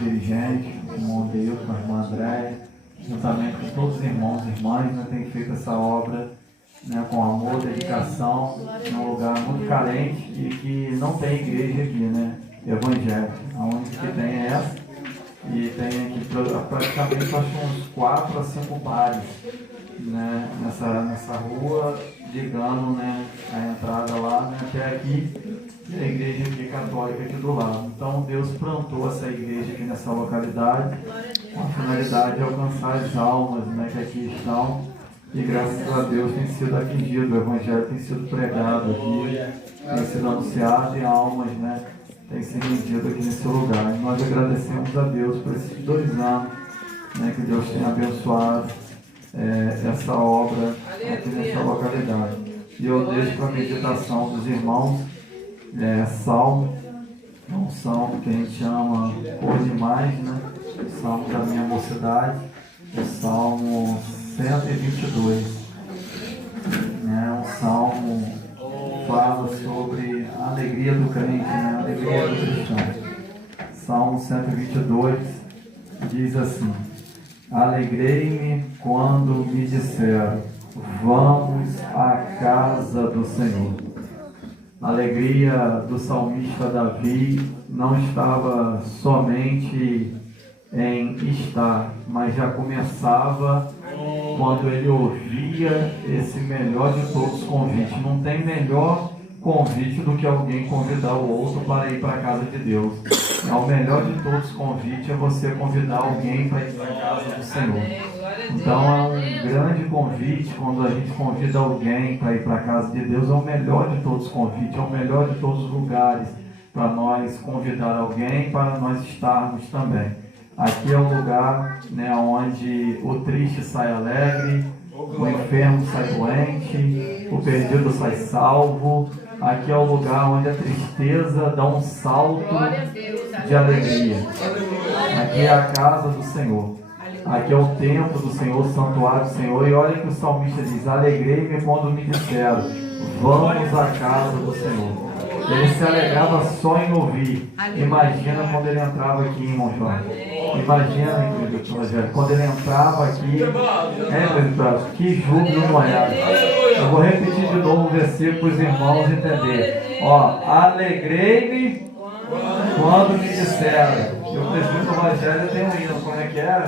dirigentes, com o irmão Deus, com a irmã Andréia, juntamente com todos os irmãos e irmãs, né, tem feito essa obra, né, com amor, dedicação, num lugar muito carente e que não tem igreja aqui, né, evangélica. A única que tem é essa, e tem aqui praticamente acho uns 4 a 5 bares, né, nessa rua, ligando, né, a entrada lá, né, até aqui, e a igreja aqui católica aqui do lado. Então Deus plantou essa igreja aqui nessa localidade, com a finalidade de alcançar as almas, né, que aqui estão, e graças a Deus tem sido atingido, o Evangelho tem sido pregado aqui, tem sido anunciado e almas, né, tem sido rendido aqui nesse lugar. E nós agradecemos a Deus por esses 2 anos, né, que Deus tem abençoado essa obra aqui nessa localidade. E eu deixo para a meditação dos irmãos Salmo, um salmo que a gente chama por demais, né? O salmo da minha mocidade, o Salmo 122. Um salmo que fala sobre a alegria do crente, né? A alegria do cristão. Salmo 122 diz assim: alegrei-me quando me disseram, vamos à casa do Senhor. A alegria do salmista Davi não estava somente em estar, mas já começava quando ele ouvia esse melhor de todos os convites. Não tem melhor convite do que alguém convidar o outro para ir para a casa de Deus. O melhor de todos os convites é você convidar alguém para ir para a casa do Senhor. Então é um grande convite quando a gente convida alguém para ir para a casa de Deus. É o melhor de todos os convites, é o melhor de todos os lugares para nós convidar alguém, para nós estarmos também. Aqui é o lugar, né, onde o triste sai alegre, o enfermo sai doente, o perdido sai salvo. Aqui é o lugar onde a tristeza dá um salto de alegria. Aqui é a casa do Senhor. Aqui é o templo do Senhor, o santuário do Senhor. E olha que o salmista diz: alegrei-me quando me disseram, vamos à casa do Senhor. Ele se alegrava só em ouvir. Imagina quando ele entrava aqui, irmão João. Imagina, quando ele entrava aqui, que júbilo no olhar. Eu vou repetir de novo o versículo para os irmãos entenderem. Alegrei-me quando me disseram. E o presbítero do Evangelho tem um hino, como é que era?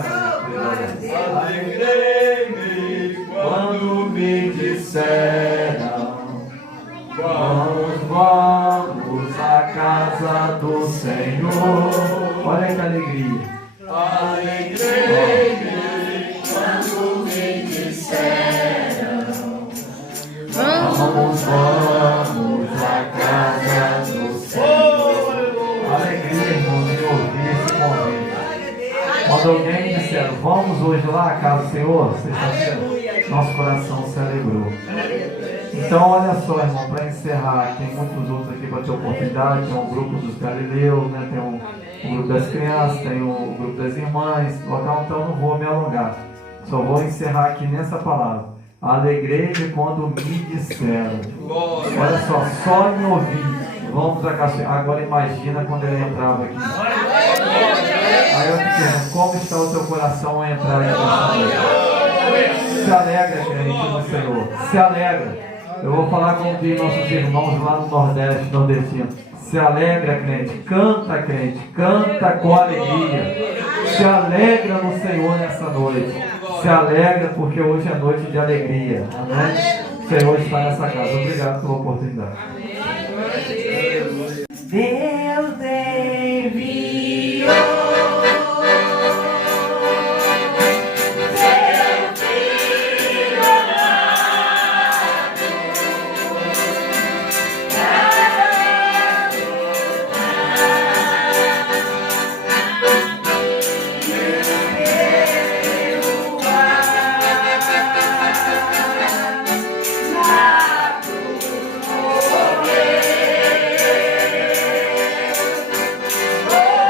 Alegrei-me quando me disseram, vamos à casa do Senhor. Olha que alegria. Alegrei-me quando me disseram, vamos à casa do Senhor. Alegria, irmão, de ouvir esse convite. Quando alguém me disser, vamos hoje lá à casa do Senhor, sexta-feira, nosso coração se alegrou. Então, olha só, irmão, para encerrar, tem muitos outros aqui para ter oportunidade. Tem o grupo dos Galileus, né? Tem o grupo das crianças, tem o grupo das irmãs, local, então não vou me alongar. Só vou encerrar aqui nessa palavra. Alegrei-me quando me disseram. Olha só em ouvir. Vamos à casa. Agora imagina quando ele entrava aqui. Aí eu te pergunto, como está o teu coração ao entrar aqui? Se alegra, crente no Senhor. Se alegra. Eu vou falar com nossos irmãos lá no Nordeste, nordestino. Se alegra, crente, canta com alegria. Se alegra no Senhor nessa noite. Se alegra porque hoje é noite de alegria. Amém? O Senhor está nessa casa. Obrigado pela oportunidade. Deus enviou. Oh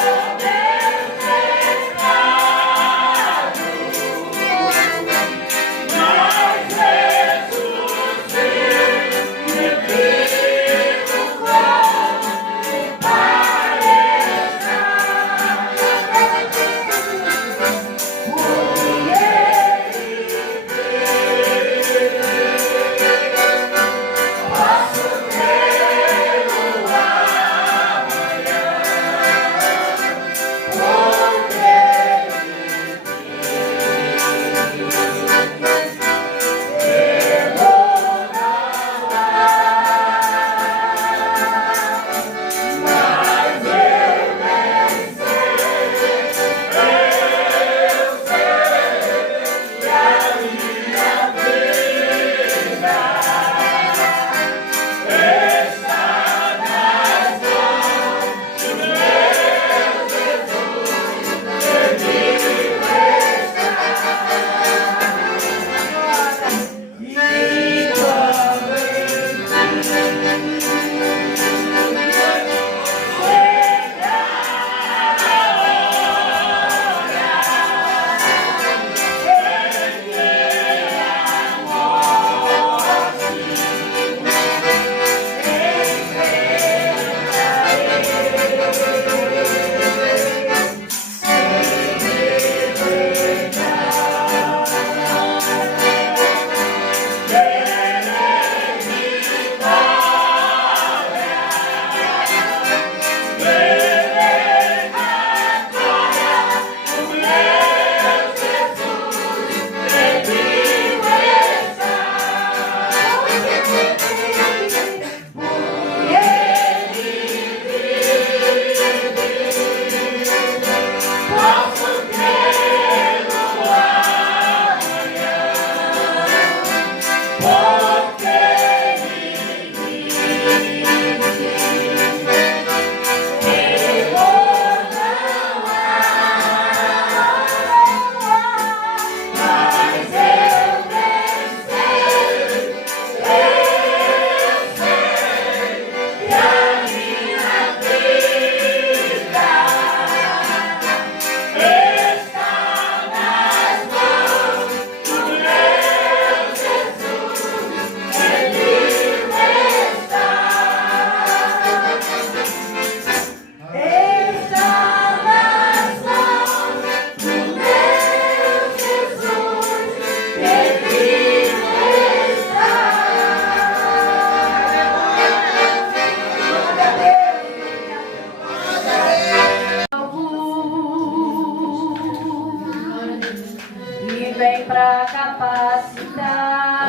pra capacitar.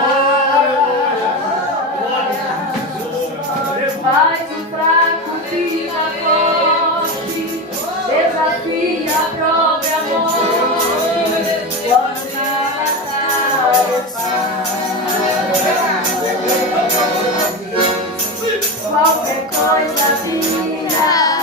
Faz o fraco fica forte, desafia a própria morte. Quando na batalha qualquer coisa vira.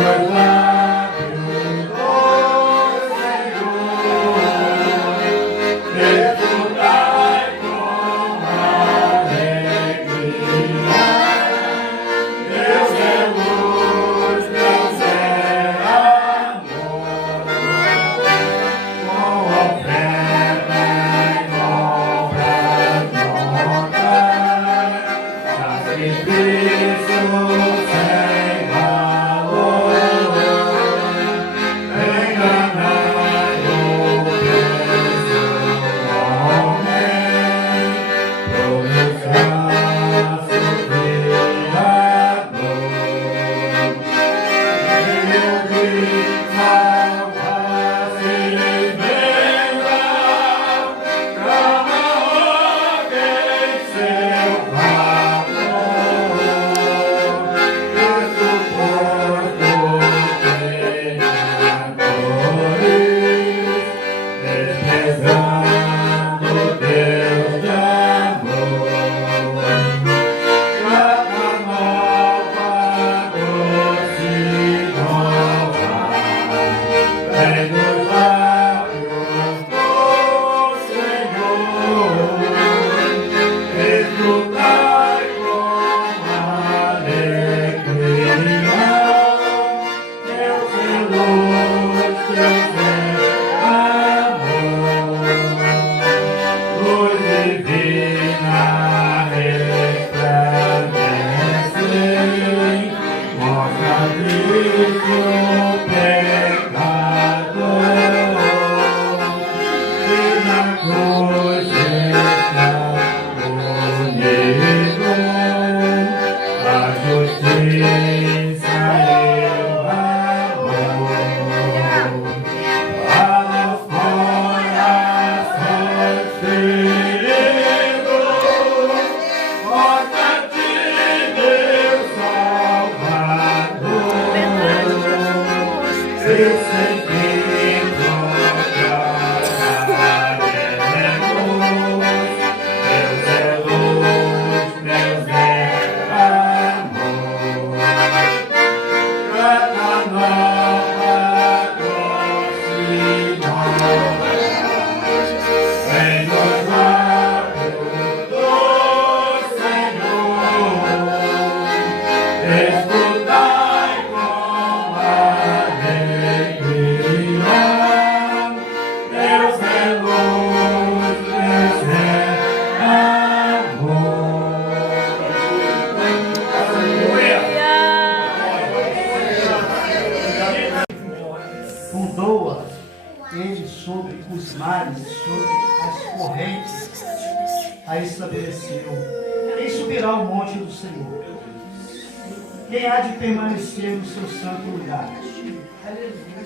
Senhor.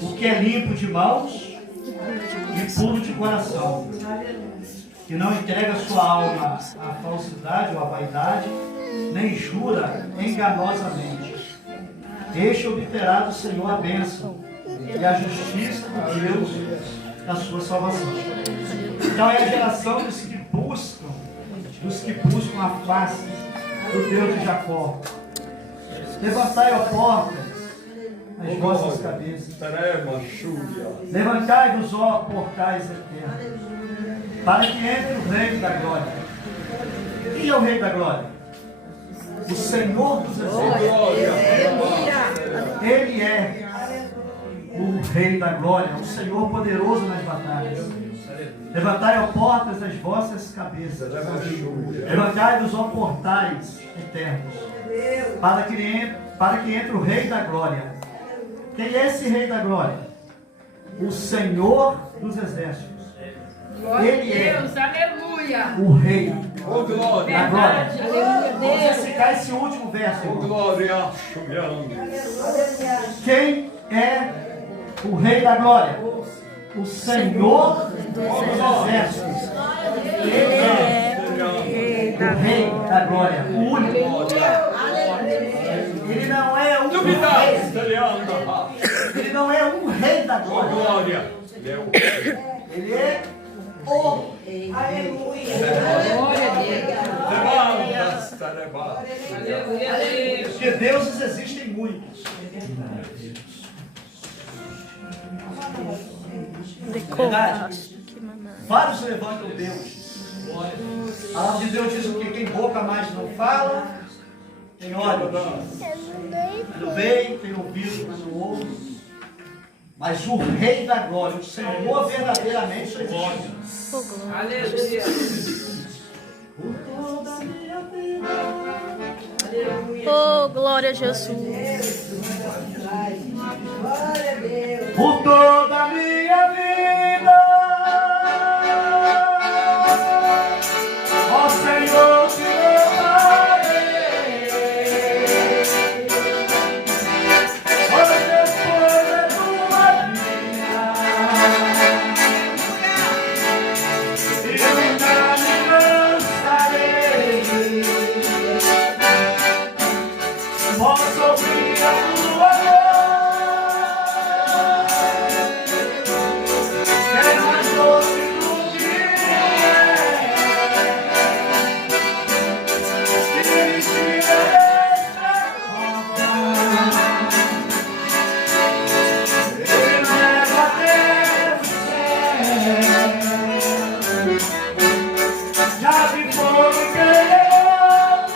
O que é limpo de mãos e puro de coração, que não entrega sua alma à falsidade ou à vaidade, nem jura enganosamente. Este obterá do Senhor a bênção e a justiça de Deus da sua salvação. Então é a geração dos que buscam a face do Deus de Jacó. Levantai, ó portas, as vossas cabeças. Levantai-vos, ó portais eternos, para que entre o Rei da Glória. Quem é o Rei da Glória? O Senhor dos Exércitos. Ele é o Rei da Glória, o Senhor poderoso nas batalhas. Levantai, ó portas, as vossas cabeças. Levantai-vos, ó portais eternos, para que entre o Rei da Glória. Quem é esse Rei da Glória? O Senhor dos Exércitos. Ele é o Rei da Glória. Vamos recitar esse último verso. Quem é o Rei da Glória? O Senhor dos Exércitos. Ele é o Rei da Glória, o único. Ele não é um rei. Ele não é um rei da glória. Ele é o rei. Glória a Deus. Porque deuses existem muitos. Verdade. Vários levantam Deus. A palavra de Deus diz o que? Quem boca mais não fala, tem olhos, não vê, tem ouvido, mas não ouve. Mas o Rei da Glória, o Senhor verdadeiramente só existe. Aleluia. Por toda a minha vida Oh, glória a Jesus. Por toda a minha vida, ó Senhor, te louvarei. Pois depois da tua vida, eu nunca me cansarei. Posso ouvir a tua voz. Já vi fogo queimando,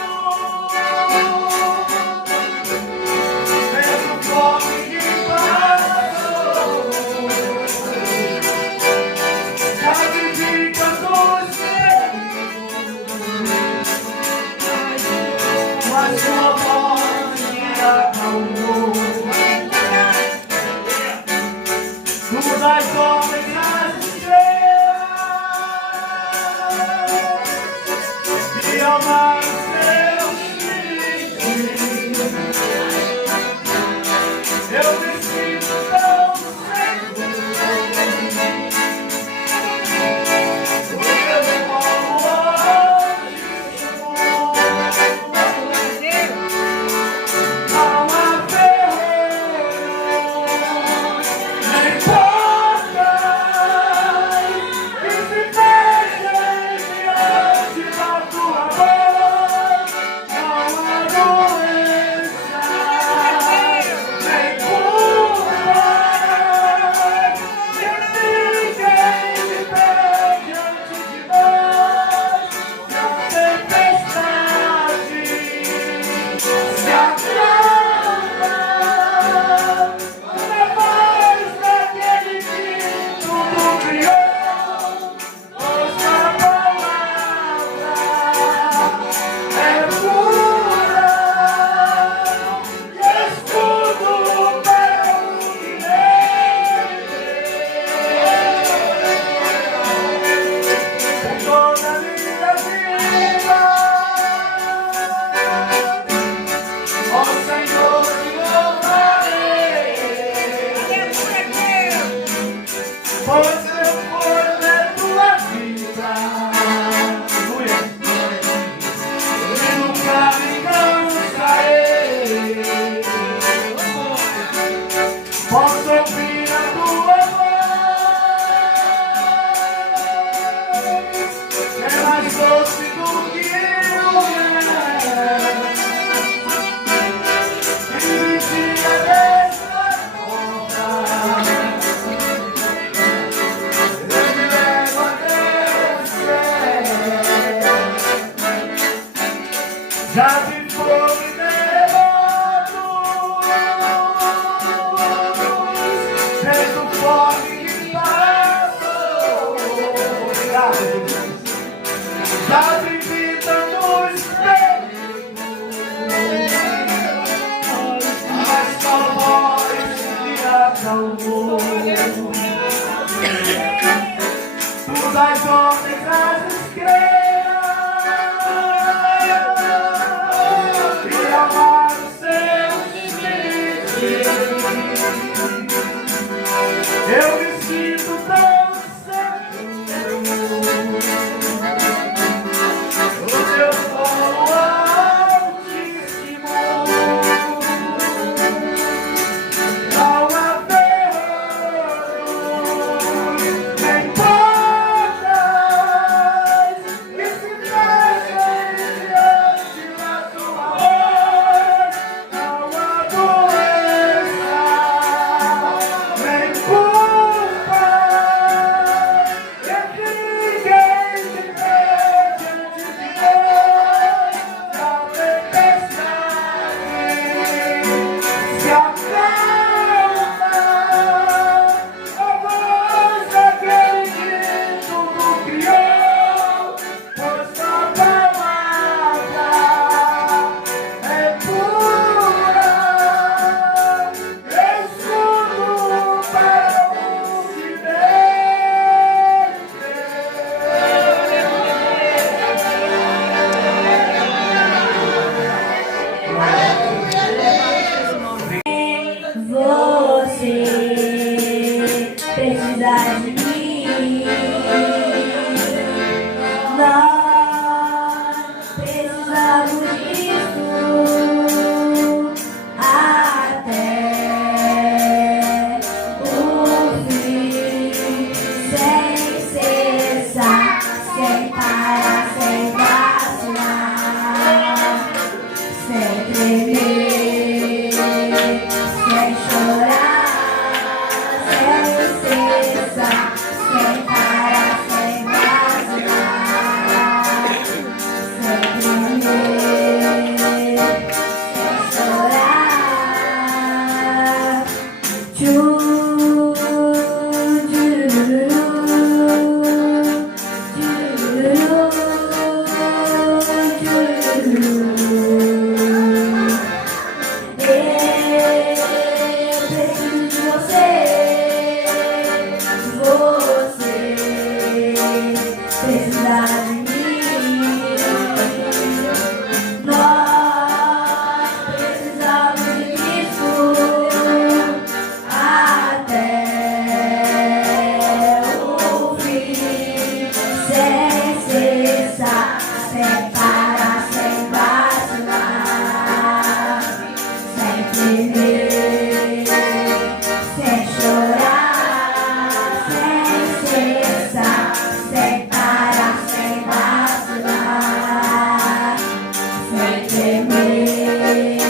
tremer,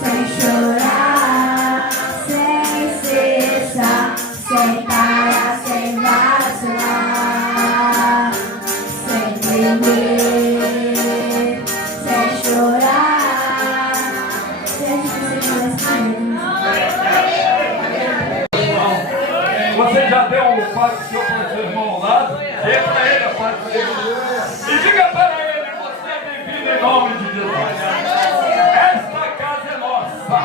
sem chorar, sem cessar, sem parar, sem vacilar, sem tremer, sem chorar. Você já deu um Pai do Senhor para o seu irmão ao lado? Dê para ele a paz do Senhor. E diga para ele, você é bem-vindo em nome de Jesus. Esta casa é nossa.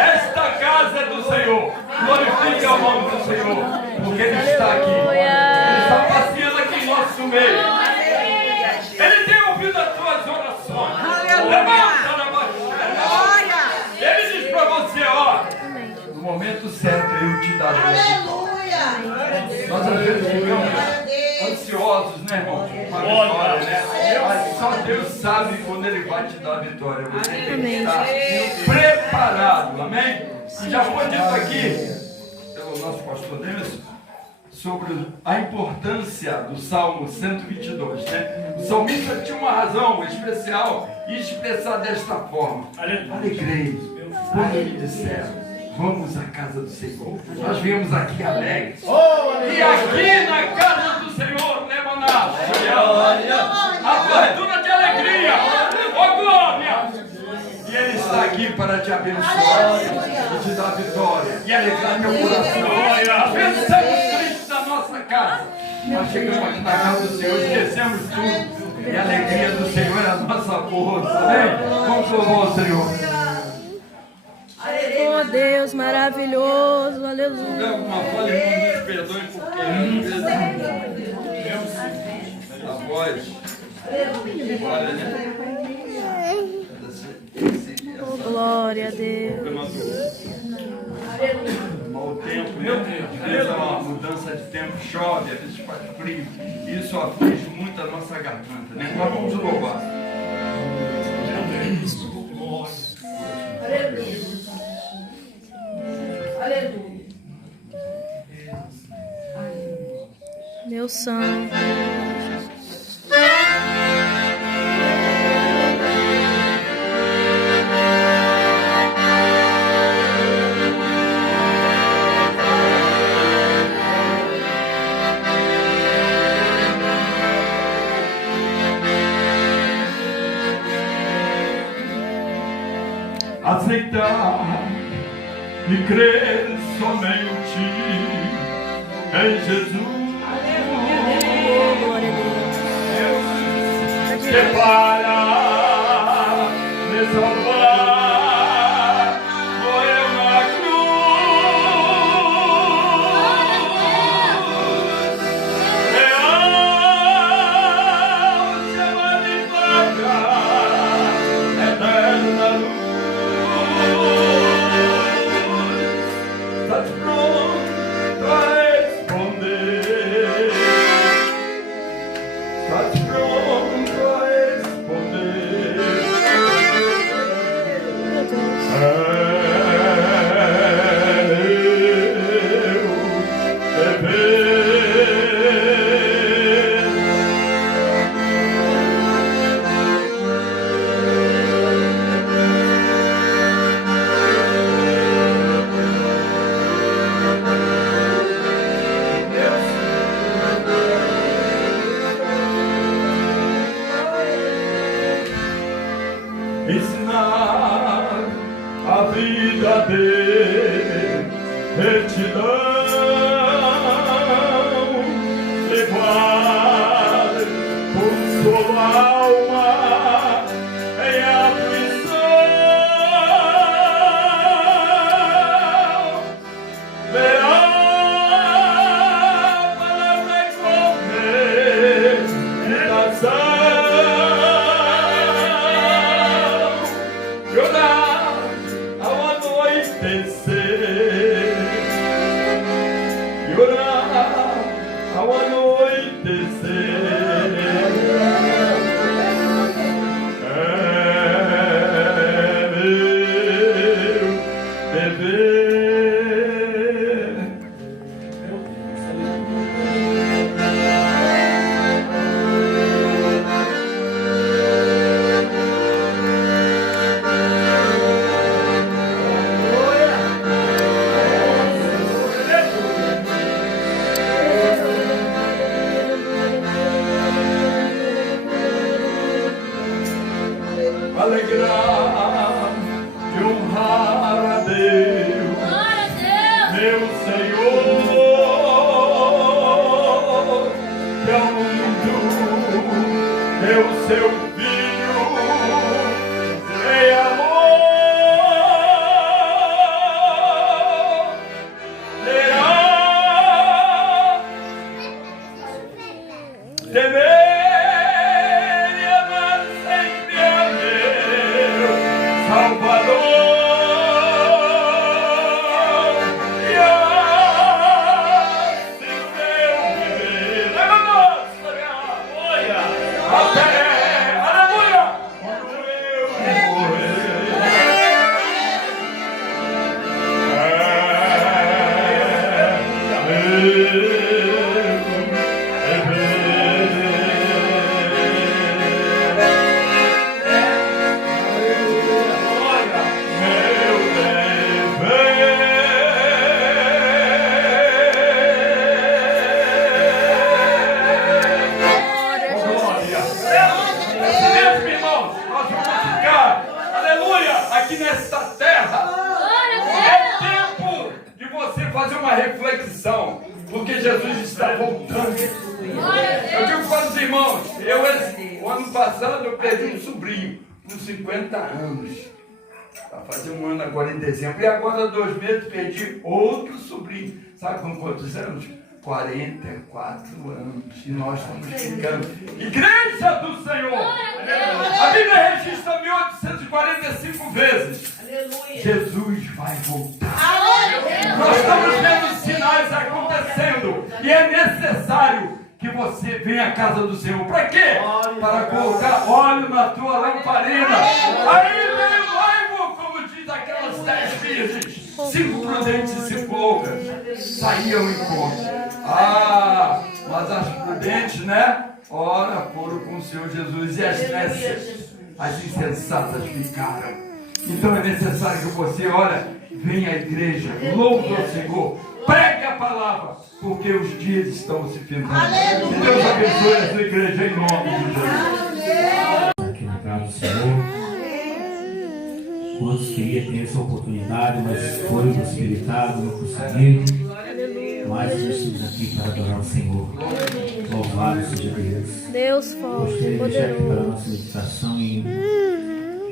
Esta casa é do Senhor. Glorifique o nome do Senhor, porque Ele está aqui. Ele está passeando aqui em nosso meio. Ele tem ouvido as tuas orações. Levanta na baixada. Ele diz para você, ó, no momento certo eu te darei a vitória. Nós às vezes ficamos ansiosos, né, irmão? Com a vitória, né? Mas só Deus sabe quando Ele vai te dar a vitória. Você tem que estar preparado, amém? E já foi dito aqui pelo nosso pastor Deus sobre a importância do Salmo 122, né? O salmista tinha uma razão especial e expressar desta forma: alegrei quando me disseram, vamos à casa do Senhor. Nós viemos aqui alegres. E aqui na casa do Senhor, leva-na a fartura de alegria. Ó glória! E Ele está aqui para te abençoar e te dar vitória e alegrar teu coração. Pensamos Cristo da nossa casa. Nós chegamos aqui na casa do Senhor, esquecemos tudo. E a alegria do Senhor é a nossa força. Amém? Vamos louvar o Senhor. Oh Deus maravilhoso, aleluia. Alguma falha, irmão, nos perdoe, porque às vezes a voz olha, né? Oh, glória a Deus. Mau tempo, meu Deus, às vezes é uma mudança de tempo, chove, às vezes faz frio. Isso aflige muito a nossa garganta, né? Nós vamos louvar. Aleluia. Meu sangue. Aceitar e crer somente em Jesus. Que para me salvar morreu na cruz. Real chama de vaca, eterna luz. Estás pronto a responder. Estás pronto a responder. a vida de retidão. Igual consolo a alma em aflição. Leal palavra com meditação. Chorar ao anoitecer. Chorar ao anoitecer. É meu dever. Alegrar e honrar a Deus, meu Senhor, que ao mundo deu seu Filho em amor. Leal, temer. Aqui nesta terra é tempo de você fazer uma reflexão, porque Jesus está voltando. Eu digo para os irmãos, o ano passado eu perdi um sobrinho com 50 anos. Vai fazer um ano agora em dezembro. E agora, 2 meses, perdi outro sobrinho. Sabe com quantos anos? 44 anos. E nós estamos ficando. Igreja do Senhor! A Bíblia registra 1845 vezes. Jesus vai voltar. Nós estamos vendo sinais acontecendo. E é necessário que você venha à casa do Senhor. Para quê? Para colocar óleo na tua lamparina. Aí vem o noivo, como diz aquelas 10 virgens. 5 prudentes e 5 loucas saíam em encontro. Mas as prudentes, né? Ora, foram com o Senhor Jesus. E as nécias, as insensatas ficaram. Então é necessário que você, olha, venha à igreja, louve ao Senhor, pregue a palavra, porque os dias estão se findando. Que Deus abençoe a sua igreja em nome de Jesus. Aqui na casa do Senhor. Quantos queriam ter essa oportunidade, mas foi possibilitado, não conseguiram. Mas nós estamos aqui para adorar o Senhor. Louvado seja Deus. Deus forte, Gostaria de deixar aqui para a nossa meditação em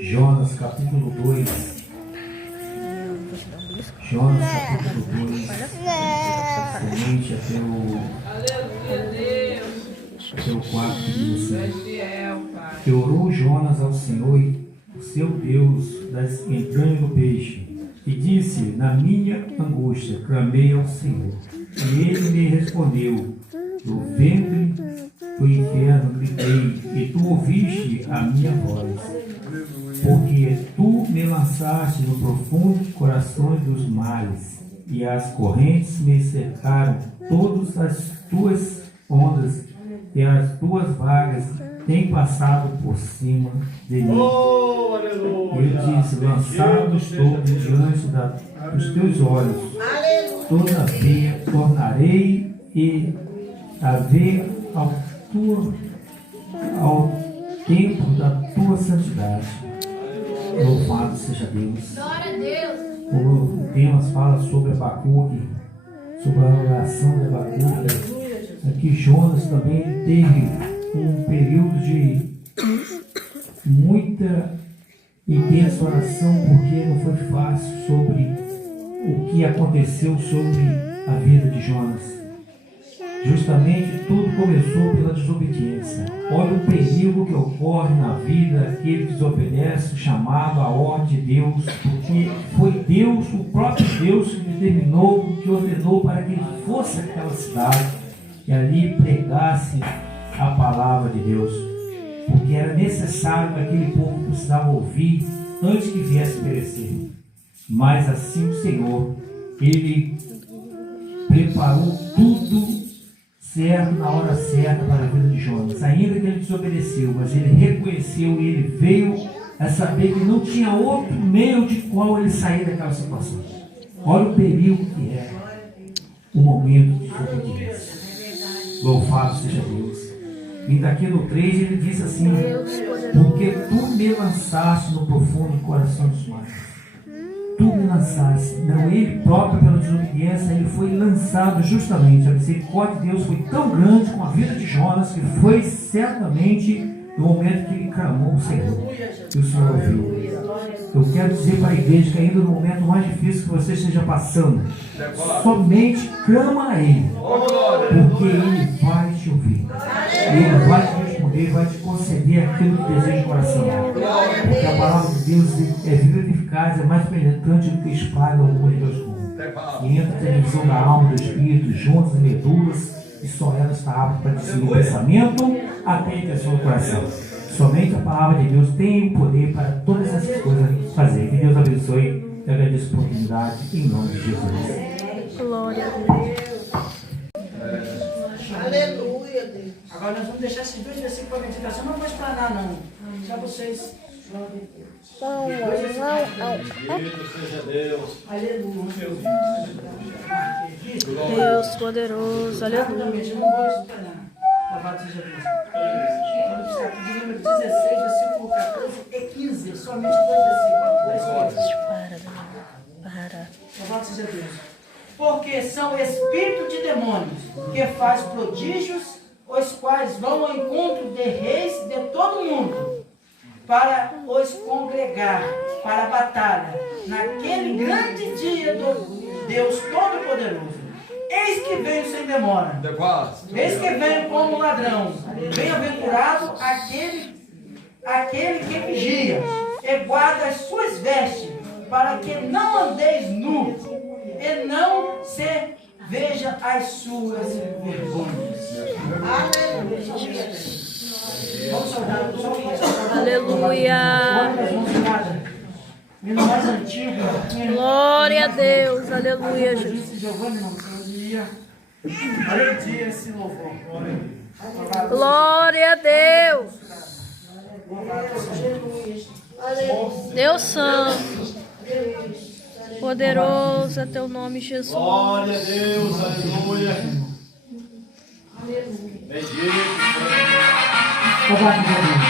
Jonas capítulo 2. Jonas capítulo 2. Somente até o 4 diz assim: que orou Jonas ao Senhor, o seu Deus, das entranhas do peixe, e disse: na minha angústia clamei ao Senhor, e ele me respondeu. Do ventre do inferno gritei, e tu ouviste a minha voz. Porque tu me lançaste no profundo coração dos mares, e as correntes me cercaram, todas as tuas ondas e as tuas vagas têm passado por cima de mim. Ele disse: lançado estou diante dos teus olhos. Todavia tornarei a ver ao tempo da tua santidade. Louvado seja Deus. Glória a Deus. O tema fala sobre Abacuque, sobre a oração de Abacuque. Aqui Jonas também teve um período de muita intensa oração, porque não foi fácil sobre o que aconteceu sobre a vida de Jonas. Justamente tudo começou pela desobediência. Olha o perigo que ocorre na vida daquele que desobedece o chamado, a ordem de Deus, porque foi Deus, o próprio Deus, que determinou, que ordenou para que ele fosse àquela cidade e ali pregasse a palavra de Deus, porque era necessário que aquele povo precisava ouvir antes que viesse perecer. Mas assim o Senhor, Ele preparou tudo certo na hora certa para a vida de Jonas, ainda que ele desobedeceu, mas ele reconheceu e ele veio a saber que não tinha outro meio de qual ele sair daquela situação. Olha o perigo que é o momento de desobediência. Louvado seja Deus. E daqui no 3 ele diz assim: porque tu me lançaste no profundo coração dos mares. Tu me lançaste. Não, ele próprio, pela desobediência, ele foi lançado justamente. A misericórdia de Deus foi tão grande com a vida de Jonas, que foi certamente no momento que ele clamou o Senhor, que o Senhor ouviu. Eu quero dizer para a igreja que ainda no momento mais difícil que você esteja passando, somente clama a Ele, porque Ele vai te ouvir. Ele vai te responder, vai te conceder aquilo que deseja o coração. Porque a palavra de Deus é viva e eficaz, é mais penetrante do que espada alguma de Deus comum. E entra a divisão da alma e do espírito, juntas e medulas, e só ela está apta para discernir o pensamento até a intenção do coração. Somente a palavra de Deus tem o poder para todas essas coisas fazer. Que Deus abençoe. Eu agradeço a oportunidade em nome de Jesus. Glória a Deus. Aleluia, Deus. Agora nós vamos deixar esses dois versículos para a meditação, não vou explanar não. Só vocês. Bendito seja Deus. Aleluia. Deus poderoso, aleluia. Rapidamente, eu não vou explanar. Louvado seja Deus. Vamos buscar aqui de número 16, versículo 14 e 15. Somente dois versículos. Para. Louvado seja Deus. Porque são espíritos de demônios que faz prodígios, os quais vão ao encontro de reis de todo o mundo, para os congregar para a batalha, naquele grande dia do Deus Todo-Poderoso. Eis que venho sem demora, eis que venho como ladrão. Bem-aventurado aquele que vigia e guarda as suas vestes, para que não andeis nu e não se veja as suas vergonhas. Vamos saudar o sol. Aleluia. Hino mais antigo. Glória a Deus, aleluia, Jesus. Giovanni, não sabia. Aleluia, esse louvor. Glória a Deus. Deus Santo, poderoso é teu nome, Jesus. Glória a Deus, aleluia. Bendito. Louvado seja Deus.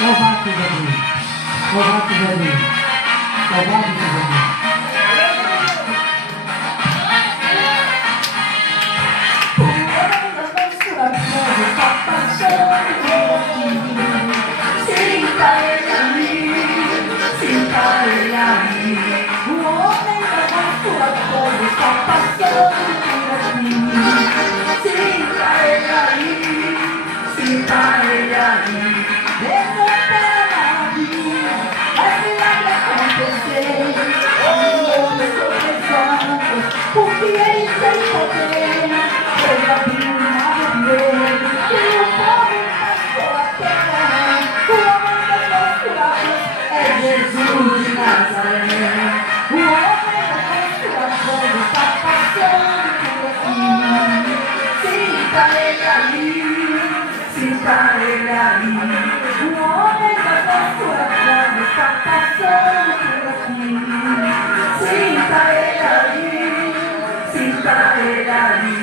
Louvado seja Deus. Louvado seja Deus. Louvado seja Deus. Louvado seja Deus. Porque ele tem poder, ele abriu o mar de ouro, e o povo passou a terra. O homem das mãos curadas é Jesus de Nazaré. O homem das mãos curadas está passando por aqui. Sinta ele ali, sinta ele ali. O homem das mãos curadas está passando por aqui. Sinta ele ali. Sinta ele ali,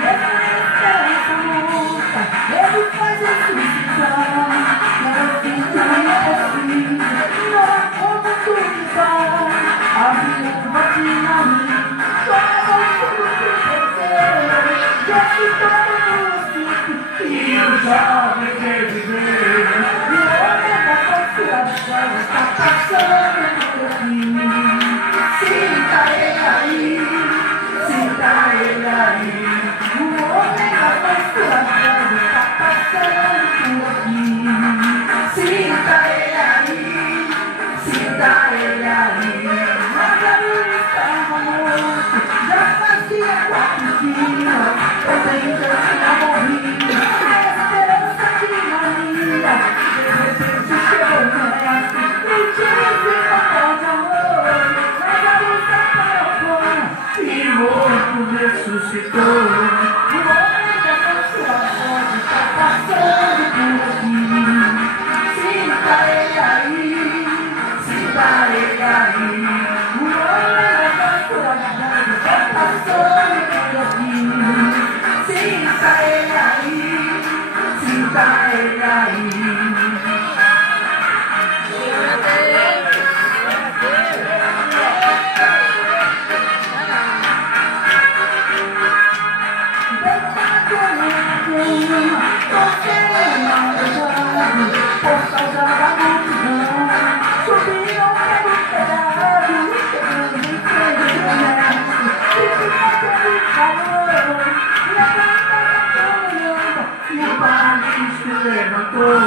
mesmo em esperança luta, ele faz Ressuscitou, o homem da transformação está passando por aqui. Sinta ele aí, sinta ele aí. O homem da transformação está passando por aqui. Sinta ele aí, sinta ele aí. Por causa da multidão, subiram pelo telhado, chegando em frente do mestre, e ficou favor, levanta da caminhada, e o paralítico levantou,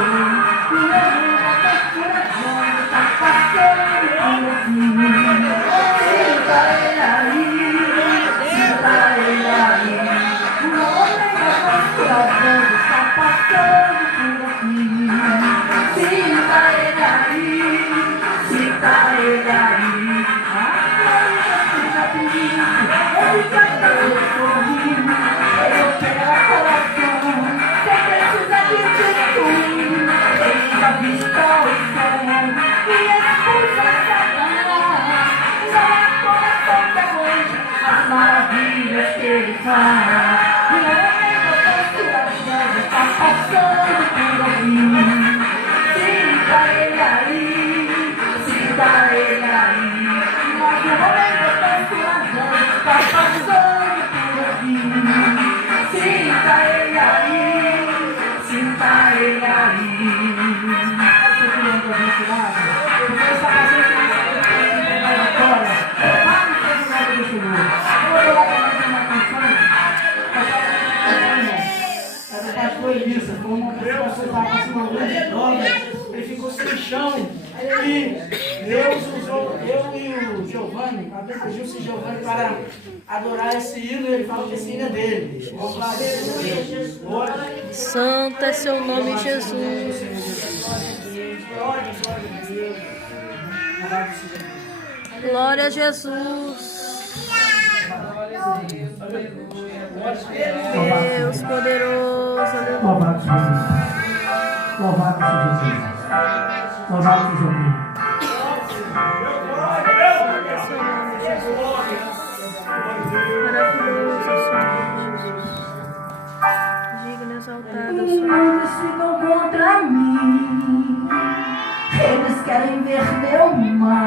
e levanta da furação, está passando por aqui. Sinta ele aí, sinta ele aí, o homem da furação está passando por aqui. Sinta ele aí, sinta ele aí. A glória seja bendita, ele já está sorrindo. Ele opera coração, você precisa de destruir. Ele já vistou o céu e expulsa Satanás. Não é coração da noite, as maravilhas que ele faz. E o homem da conspiração está passando por aqui. Sinta ele aí, sinta ele aí. Mas o homem da transformação está passando por aqui. Sinta ele aí, sinta ele aí. Você que não está vinculado, porque está fazendo isso na vitória. Vá no tribunal do Senhor. Eu vou lá para mais uma canção. É do pastor Elisa, como uma pessoa que estava passando uma grande droga. Ele ficou sem chão e Deus usou eu e o Giovanni, a Bíblia Gilson e Giovanni, para adorar esse hino. Ele fala que esse hino é dele. Vamos lá, Santo é seu nome, Jesus. Glória a Jesus. Deus poderoso. Louvado seja Jesus. Louvado seja Jesus. Louvado seja Deus. Maravilhoso, Senhor Jesus. Digno, exaltado, Senhor. Inimigos ficam contra mim, eles querem ver meu mal.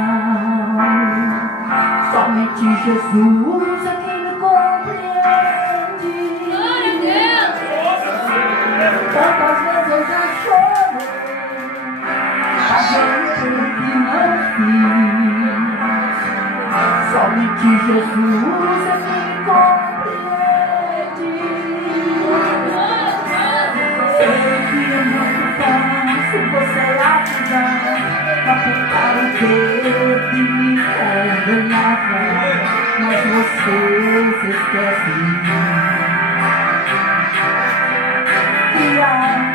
Somente Jesus é quem me compreende. Tantas vezes eu já chorei, pagando pelo que não fiz. Somente Jesus é quem me compreende. Sei que é muito fácil você acusar, apontar o dedo e me condenar, mas você se esquece que a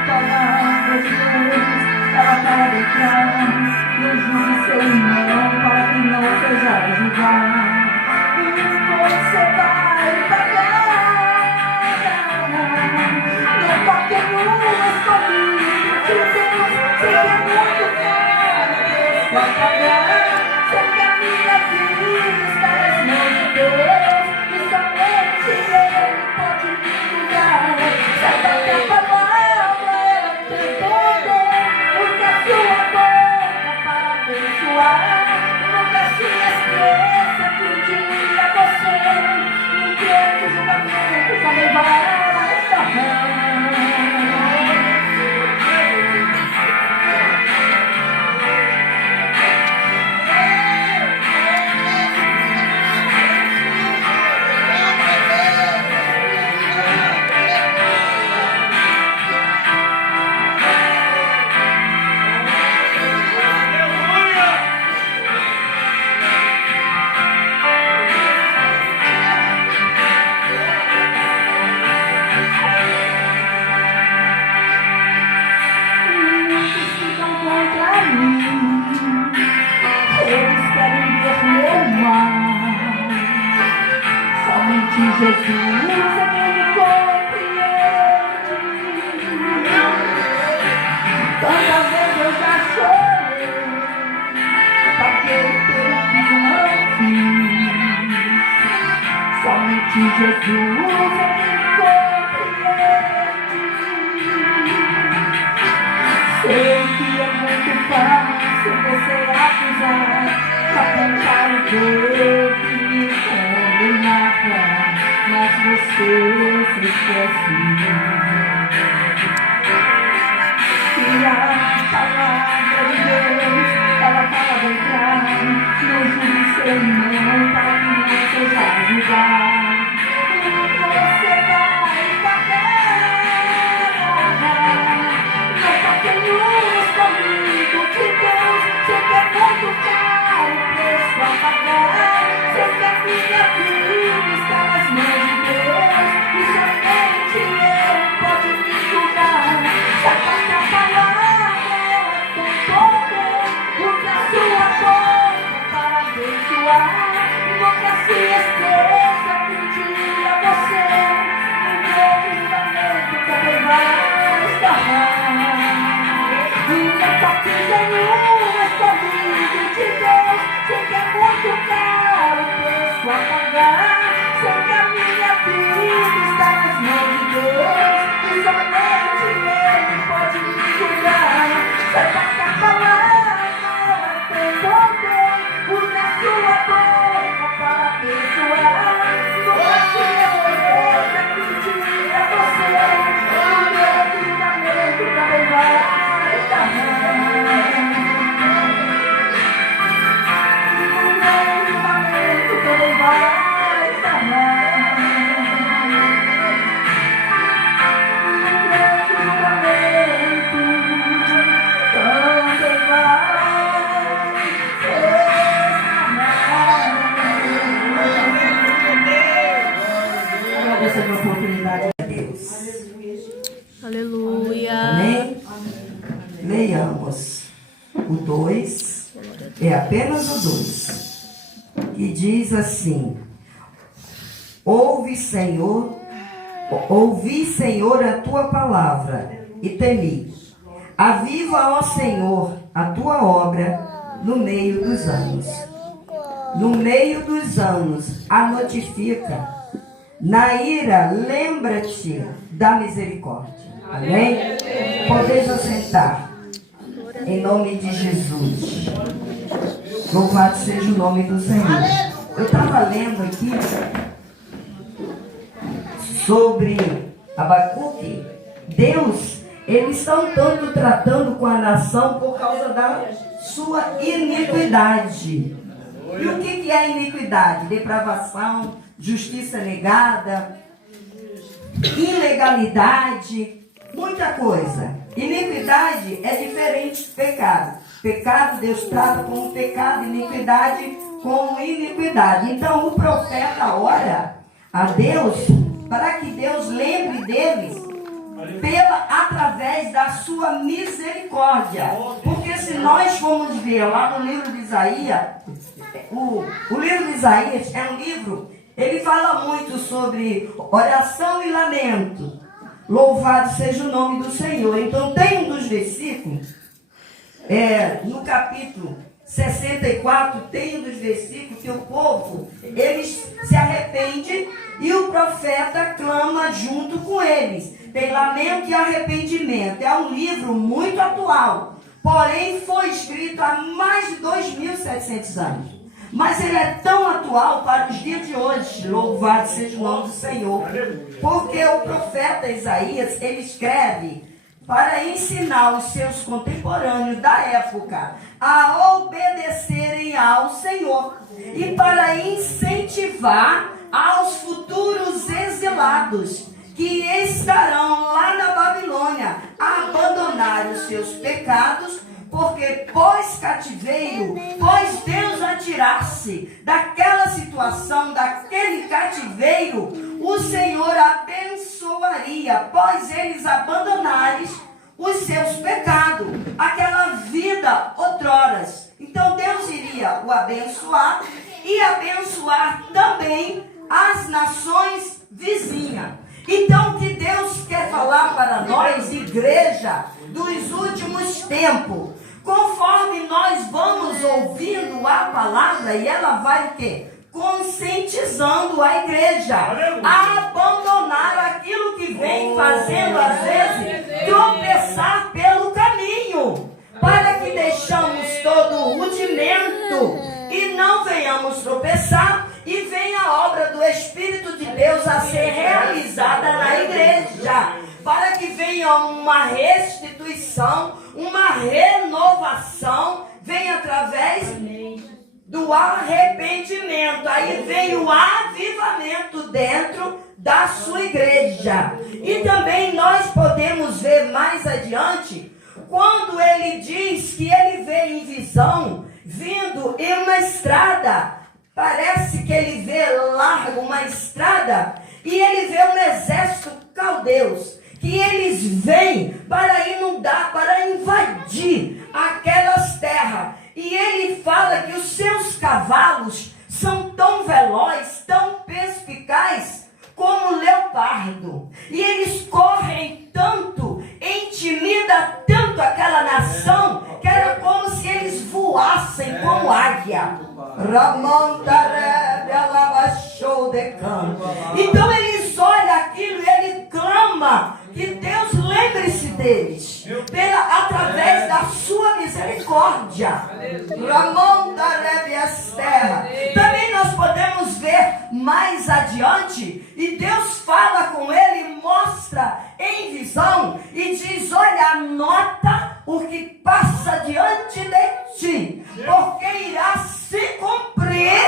palavra de Deus, ela para detrás, não julgue seu irmão para que não seja julgado. E você vai pagar. Não toque nuas comigo, que Deus sempre é muito forte. Vai pagar, sei que a minha vida está nas mãos de Deus, e somente Ele pode me curar. Saiba que a palavra ela tem poder, use a sua boca para abençoar. Nunca se esqueça que um dia você, no dia de julgamento, também vai estar. Jesus sei que é muito fácil você acusar, apontar o dedo e condenar, mas você se esquece que a palavra de Deus, ela fala bem claro, no júri seu irmão, para que não seja julgado. Você vai pagar, não paquenos comigo de Deus, você quer muito caro o preço a pagar, você quer que minha vida está nas mãos de Deus, e somente Ele pode me julgar. Sabe a palavra com poder, use a sua boca para abençoar, nunca se esqueça que um dia você no meu livramento também vai estar. Não toque nenhuma comigo de Deus, sei que é muito caro o preço a pagar, sei que a minha vida está nas mãos de Deus, e somente Ele pode me cuidar. Saiba que a palavra tem poder, use a sua boca para abençoar, nunca se esqueça que um dia você no meu livramento também vai estar. Essa é uma oportunidade de Deus. Aleluia. Amém? Leiamos o 2, é apenas o 2, que diz assim: ouvi, Senhor, a tua palavra e temi. Aviva, ó Senhor, a tua obra no meio dos anos. No meio dos anos a notifica. Na ira, lembra-te da misericórdia. Amém? Podeis assentar. Em nome de Jesus. Louvado seja o nome do Senhor. Eu estava lendo aqui sobre Abacuque. Deus, eles estão tanto tratando com a nação por causa da sua iniquidade. E o que é iniquidade? Depravação, justiça negada, ilegalidade, muita coisa. Iniquidade é diferente de pecado. Pecado Deus trata como pecado, iniquidade como iniquidade. Então o profeta ora a Deus para que Deus lembre deles através da sua misericórdia. Porque se nós formos ver lá no livro de Isaías, o livro de Isaías é um livro, ele fala muito sobre oração e lamento. Louvado seja o nome do Senhor. Então tem um dos versículos, no capítulo 64, tem um dos versículos que o povo, eles se arrepende e o profeta clama junto com eles. Tem lamento e arrependimento. É um livro muito atual, porém foi escrito há mais de 2.700 anos. Mas ele é tão atual para os dias de hoje. Louvado seja o nome do Senhor. Porque o profeta Isaías, ele escreve para ensinar os seus contemporâneos da época a obedecerem ao Senhor e para incentivar aos futuros exilados que estarão lá na Babilônia a abandonar os seus pecados, porque pós-cativeiro, pós Deus atirar-se daquela situação, daquele cativeiro, o Senhor abençoaria, pós eles abandonarem os seus pecados, aquela vida outroras. Então Deus iria o abençoar e abençoar também as nações vizinhas. Então o que Deus quer falar para nós, igreja dos últimos tempos, conforme nós vamos ouvindo a palavra, e ela vai o quê? conscientizando a igreja a abandonar aquilo que vem fazendo, às vezes, tropeçar pelo caminho, para que deixamos todo o rudimento e não venhamos tropeçar e venha a obra do Espírito de Deus a ser realizada na igreja, para que venha uma restituição, uma renovação, venha através do arrependimento. Aí vem o avivamento dentro da sua igreja. E também nós podemos ver mais adiante, quando ele diz que ele vê em visão, vindo em uma estrada, parece que ele vê largo uma estrada, e ele vê um exército caldeus, que eles vêm para inundar, para invadir aquelas terras. E ele fala que os seus cavalos são tão velozes, tão perspicazes como o leopardo. E eles correm tanto, intimida tanto aquela nação, que era como se eles voassem como águia. Então eles olham aquilo e ele clama que Deus lembre-se deles através da sua misericórdia. Também nós podemos ver mais adiante, e Deus fala com ele, mostra em visão e diz: olha, anota o que passa diante de ti, porque irá se cumprir,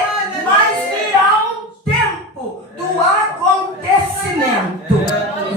mas virá um tempo do acontecimento.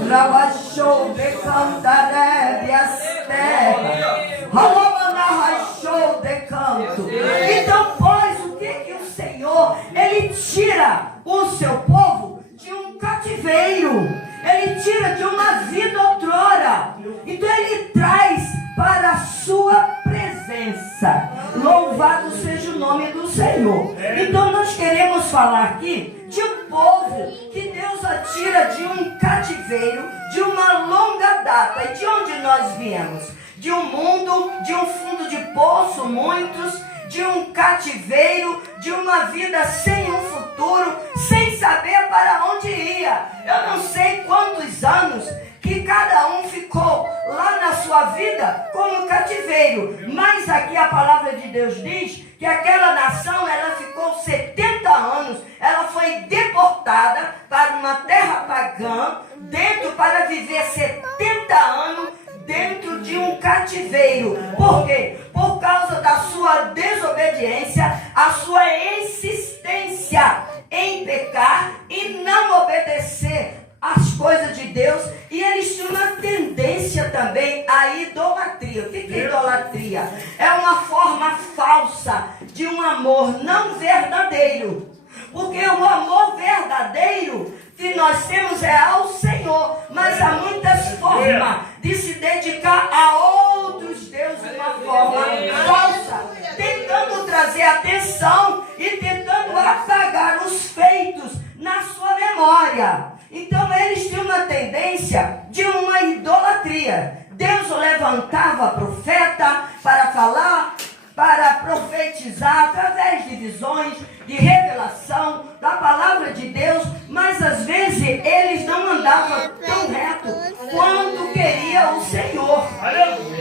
Rabachou de cantaré as terras, Rabachou de canto. Então, pois, o que o Senhor, ele tira o seu povo de um cativeiro, ele tira de uma vida outrora, então ele traz para a sua presença. Louvado seja o nome do Senhor. Então nós queremos falar aqui de um povo que Deus atira de um cativeiro, de uma longa data. E de onde nós viemos? De um mundo, de um fundo de poço, muitos, de um cativeiro, de uma vida sem um futuro, sem saber para onde ia. Eu não sei quantos anos que cada um ficou lá na sua vida como cativeiro, mas aqui a palavra de Deus diz que aquela nação, ela ficou 70 anos, ela foi deportada para uma terra pagã, dentro para viver 70 anos dentro de um cativeiro. Por quê? Por causa da sua desobediência, a sua insistência em pecar e não obedecer as coisas de Deus. E eles tinham uma tendência também à idolatria. O que é idolatria? É uma forma falsa de um amor não verdadeiro. Porque o amor verdadeiro que nós temos é ao Senhor, mas há muitas formas de se dedicar a outros deuses de uma forma falsa, tentando trazer atenção e tentando apagar os feitos na sua memória. Então eles tinham uma tendência de uma idolatria. Deus o levantava profeta para falar, para profetizar através de visões, de revelação da palavra de Deus, mas às vezes eles não andavam tão reto quanto queria o Senhor.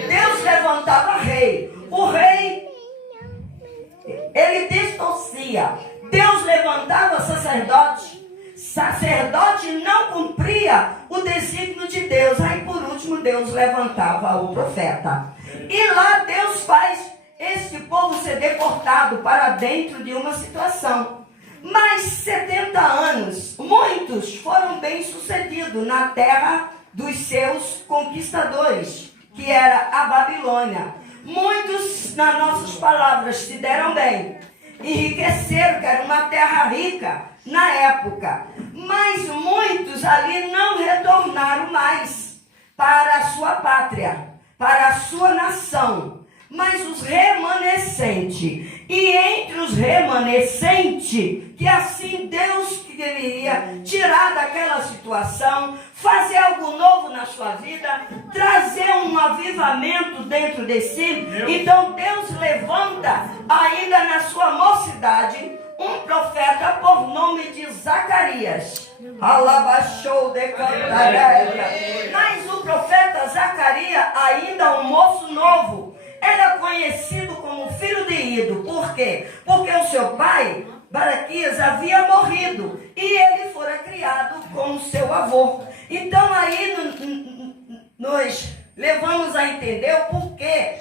Deus levantava rei, o rei ele distorcia. Deus levantava sacerdote não cumpria o desígnio de Deus. Aí por último Deus levantava o profeta, e lá Deus faz este povo ser deportado para dentro de uma situação. Mas 70 anos, muitos foram bem sucedidos na terra dos seus conquistadores, que era a Babilônia. Muitos, nas nossas palavras, se deram bem, enriqueceram, que era uma terra rica na época. Mas muitos ali não retornaram mais para a sua pátria, para a sua nação. Mas os remanescentes, e entre os remanescentes, que assim Deus queria tirar daquela situação, fazer algo novo na sua vida, trazer um avivamento dentro de si. Então Deus levanta ainda na sua mocidade um profeta por nome de Zacarias. Alabachou de cantaréia. Mas o profeta Zacarias, ainda um moço novo, era conhecido como filho de Ido. Por quê? Porque o seu pai, Baraquias, havia morrido e ele fora criado com o seu avô. Então aí nós levamos a entender o porquê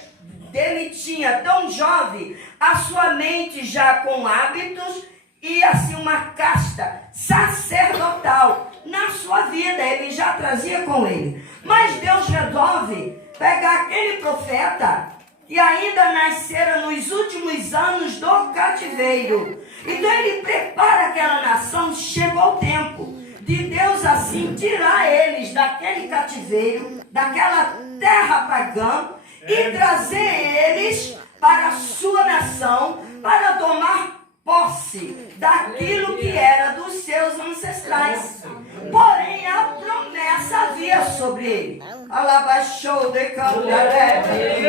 ele tinha tão jovem a sua mente já com hábitos e assim uma casta sacerdotal na sua vida, ele já trazia com ele. Mas Deus resolve pegar aquele profeta que ainda nascera nos últimos anos do cativeiro. Então ele prepara aquela nação, chegou o tempo de Deus assim tirar eles daquele cativeiro, daquela terra pagã, e trazer eles para a sua nação, para tomar posse daquilo que era dos seus ancestrais. Porém, a promessa havia sobre ele. Alabachou de cantaré.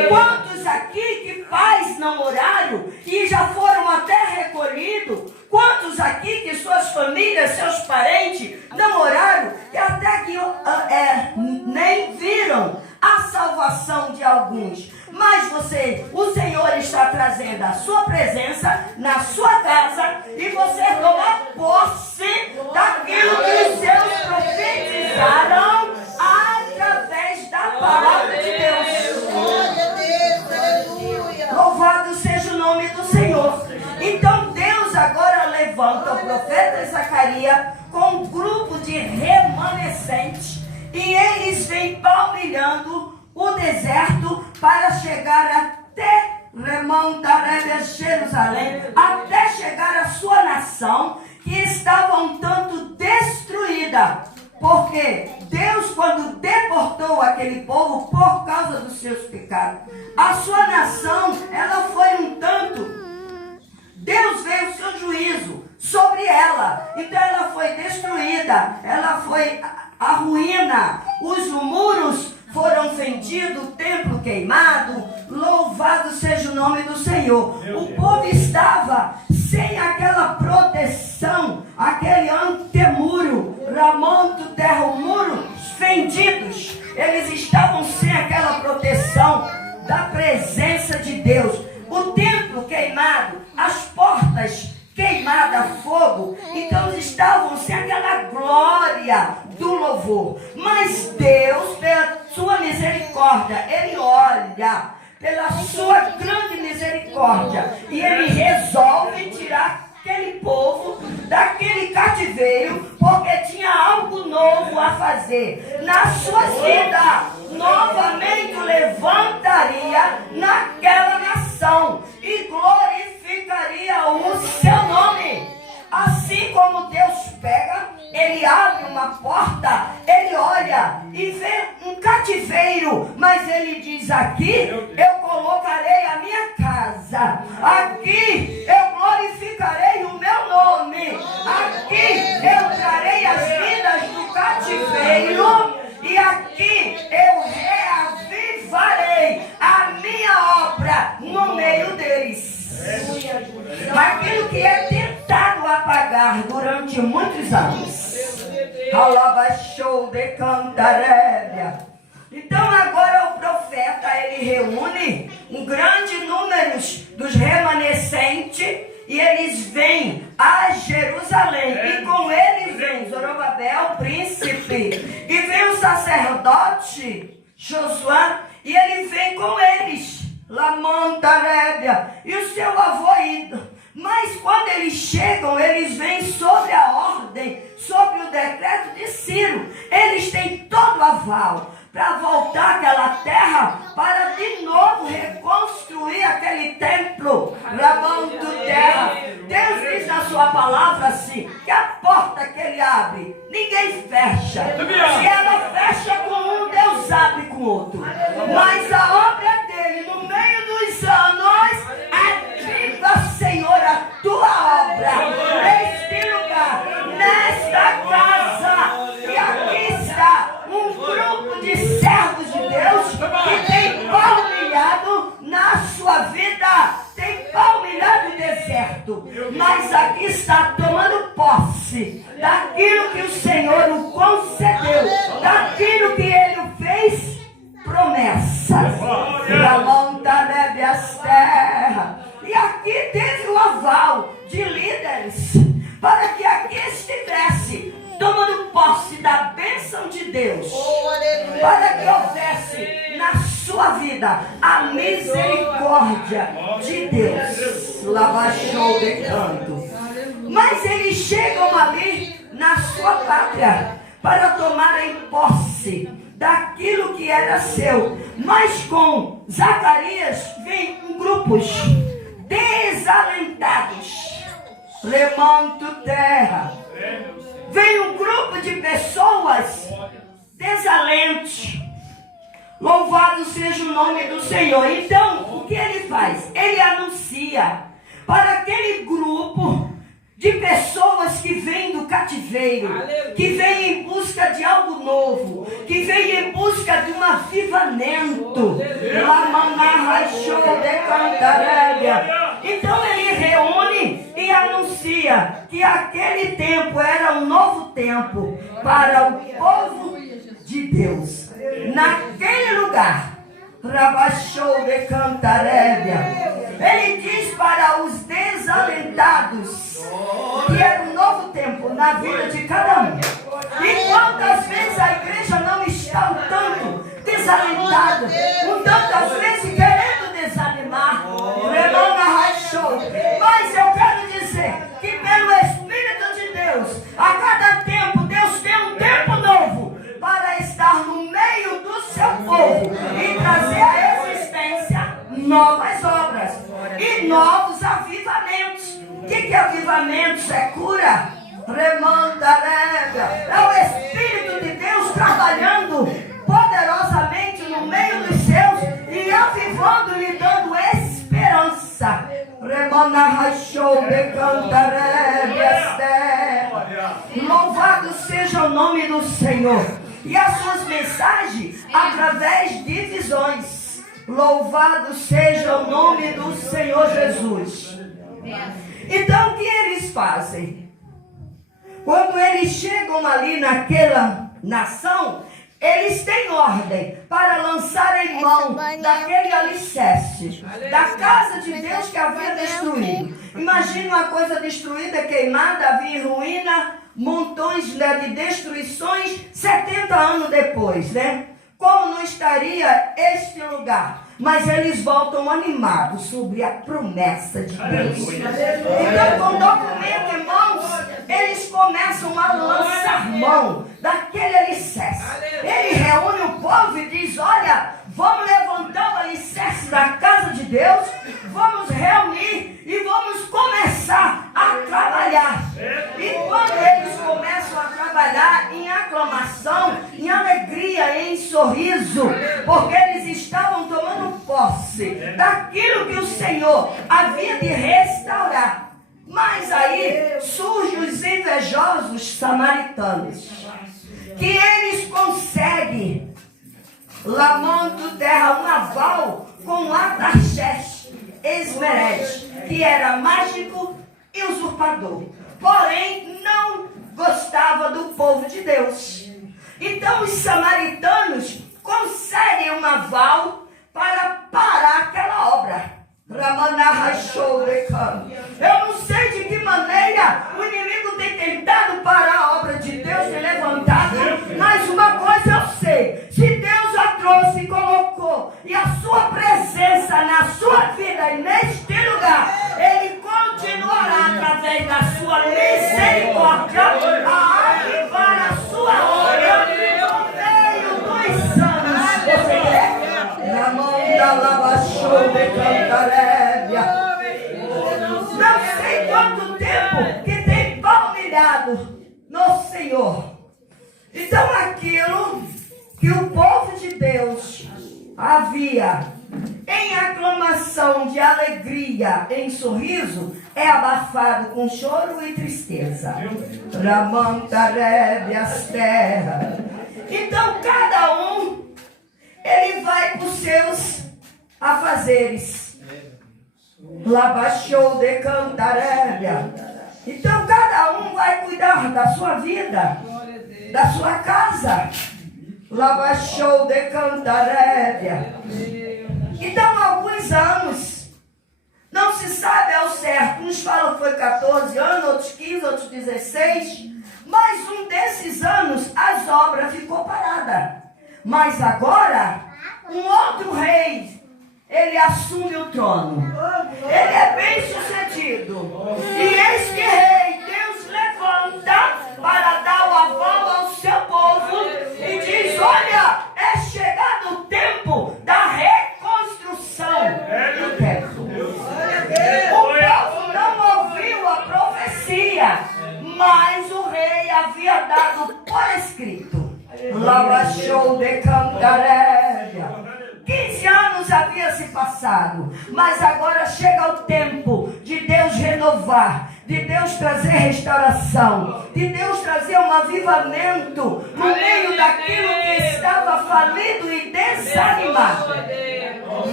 Quantos aqui que pais namoraram e já foram até recolhidos? Quantos aqui que suas famílias, seus parentes namoraram e até que nem viram a salvação de alguns? Mas o Senhor está trazendo a sua presença na sua casa e você toma posse daquilo que os seus profetizaram através da palavra de Deus. Louvado seja o nome do Senhor. Então Deus agora levanta o profeta Zacarias com um grupo de remanescentes e eles vêm palmilhando o deserto para chegar até Jerusalém, até chegar à sua nação que estava um tanto destruída. Porque Deus, quando deportou aquele povo por causa dos seus pecados, a sua nação, ela foi um tanto, Deus veio o seu juízo sobre ela. Então ela foi destruída, ela foi a ruína, os muros foram fendidos, o templo queimado. Louvado seja o nome do Senhor. O povo estava sem aquela proteção, aquele antemuro, ramonto, terra, muros fendidos. Eles estavam sem aquela proteção da presença de Deus. O templo queimado, as portas queimadas a fogo, então eles estavam sem aquela glória do louvor. Mas Deus, pela sua misericórdia, Ele olha pela sua grande misericórdia e Ele resolve tirar aquele povo daquele cativeiro, porque tinha algo novo a fazer na sua vida. Novamente o levantaria naquela nação e glorificaria o seu nome. Assim como Deus pega, Ele abre uma porta, Ele olha e vê um cativeiro, mas Ele diz: aqui eu colocarei a minha casa, aqui eu glorificarei o meu nome, aqui eu trarei as vidas do cativeiro e aqui eu reavivarei a minha obra no meio deles. Aquilo que é tentado apagar durante muitos anos. Alabachou de cantaréia. Então agora o profeta, ele reúne um grande número dos remanescentes e eles vêm a Jerusalém. E com eles vem Zorobabel, príncipe, e vem o sacerdote Josué, e ele vem com eles, Lamantarébia, e o seu avô Ido. Mas quando eles chegam, eles vêm sobre a ordem, sobre o decreto de Ciro. Eles têm todo o aval para voltar àquela terra, para de novo reconstruir aquele templo, lavando terra. Deus diz na sua palavra assim, que a porta que ele abre, ninguém fecha. Se ela fecha com um, Deus abre com outro. Mas a obra dele, no meio dos anos, ativa, Senhor, a tua obra neste lugar, nesta casa. E aqui está um grupo de servos de Deus que tem palmilhado cantarébias terra. E aqui teve o aval de líderes para que aqui estivesse tomando posse da bênção de Deus, para que houvesse na sua vida a misericórdia de Deus. Lavachou de canto. Mas eles chegam ali na sua pátria para tomarem posse daquilo que era seu. Mas com Zacarias vem grupos desalentados. Levanto terra. Vem um grupo de pessoas desalentes. Louvado seja o nome do Senhor. Então, o que ele faz? Ele anuncia para aquele grupo de pessoas que vêm do cativeiro, que vêm em busca de algo novo, que vêm em busca de um avivamento. Então ele reúne e anuncia que aquele tempo era um novo tempo para o povo de Deus. Naquele lugar, Rabachou de Cantarélia, ele diz para os desalentados que era um novo tempo na vida de cada um. E quantas vezes a igreja não está um tanto desalentada, um tanto às vezes querendo desanimar, mas eu quero dizer que pelo Espírito de Deus, a cada tempo Deus tem um tempo novo para estar no meio do seu povo e trazer à existência novas obras e novos avivamentos. O que é avivamentos? É cura. É o Espírito de Deus trabalhando poderosamente no meio dos seus e avivando, lhe dando esperança. Louvado seja o nome do Senhor. E as suas mensagens através de visões. Louvado seja o nome do Senhor Jesus. Então o que eles fazem? Quando eles chegam ali naquela nação, eles têm ordem para lançarem mão daquele alicerce, da casa de Deus que havia destruído. Imagina uma coisa destruída, queimada, havia em ruína, montões de destruições, 70 anos depois, né? Como não estaria este lugar? Mas eles voltam animados sobre a promessa de Deus. Então, com o documento em mãos, eles começam a lançar mão daquele alicerce. Ele reúne o povo e diz: olha, vamos levantar o alicerce da casa de Deus, vamos reunir e vamos começar a trabalhar. E quando eles começam a trabalhar em aclamação, em alegria, em sorriso, porque eles estavam tomando posse daquilo que o Senhor havia de restaurar. Mas aí surgem os invejosos samaritanos, que eles conseguem, lamando terra, um aval com Artaxerxes Esmeralda, que era mágico e usurpador, porém não gostava do povo de Deus. Então os samaritanos conseguem um aval para parar aquela obra. Eu não sei de que maneira o inimigo tem tentado parar a obra de Deus e levantado, mas uma coisa eu sei: se Deus a trouxe e colocou, e a sua presença na sua vida e neste lugar, Ele continuará através da sua misericórdia a avivar a sua obra no meio dos anos. Você quer? Não sei quanto tempo que tem palmilhado no Senhor. Então aquilo que o povo de Deus havia em aclamação de alegria, em sorriso, é abafado com choro e tristeza. Ramantarebias terra. Então cada um ele vai para os seus afazeres. Labachou de Cantarélia. Então cada um vai cuidar da sua vida, da sua casa. Labachou de Cantarélia. Então alguns anos 16. Mas um desses anos as obras ficou parada. Mas agora, um outro rei, ele assume o trono. Ele é bem sucedido. E eis que rei, Deus levanta para dar o aval ao seu povo e diz: olha, é chegado o tempo da reconstrução do templo. O povo não ouviu a profecia, mas o rei havia dado por escrito. Lava show de Cantarélia. 15 anos havia se passado, mas agora chega o tempo de Deus renovar, de Deus trazer restauração, de Deus trazer um avivamento no meio daquilo que estava falido e desanimado.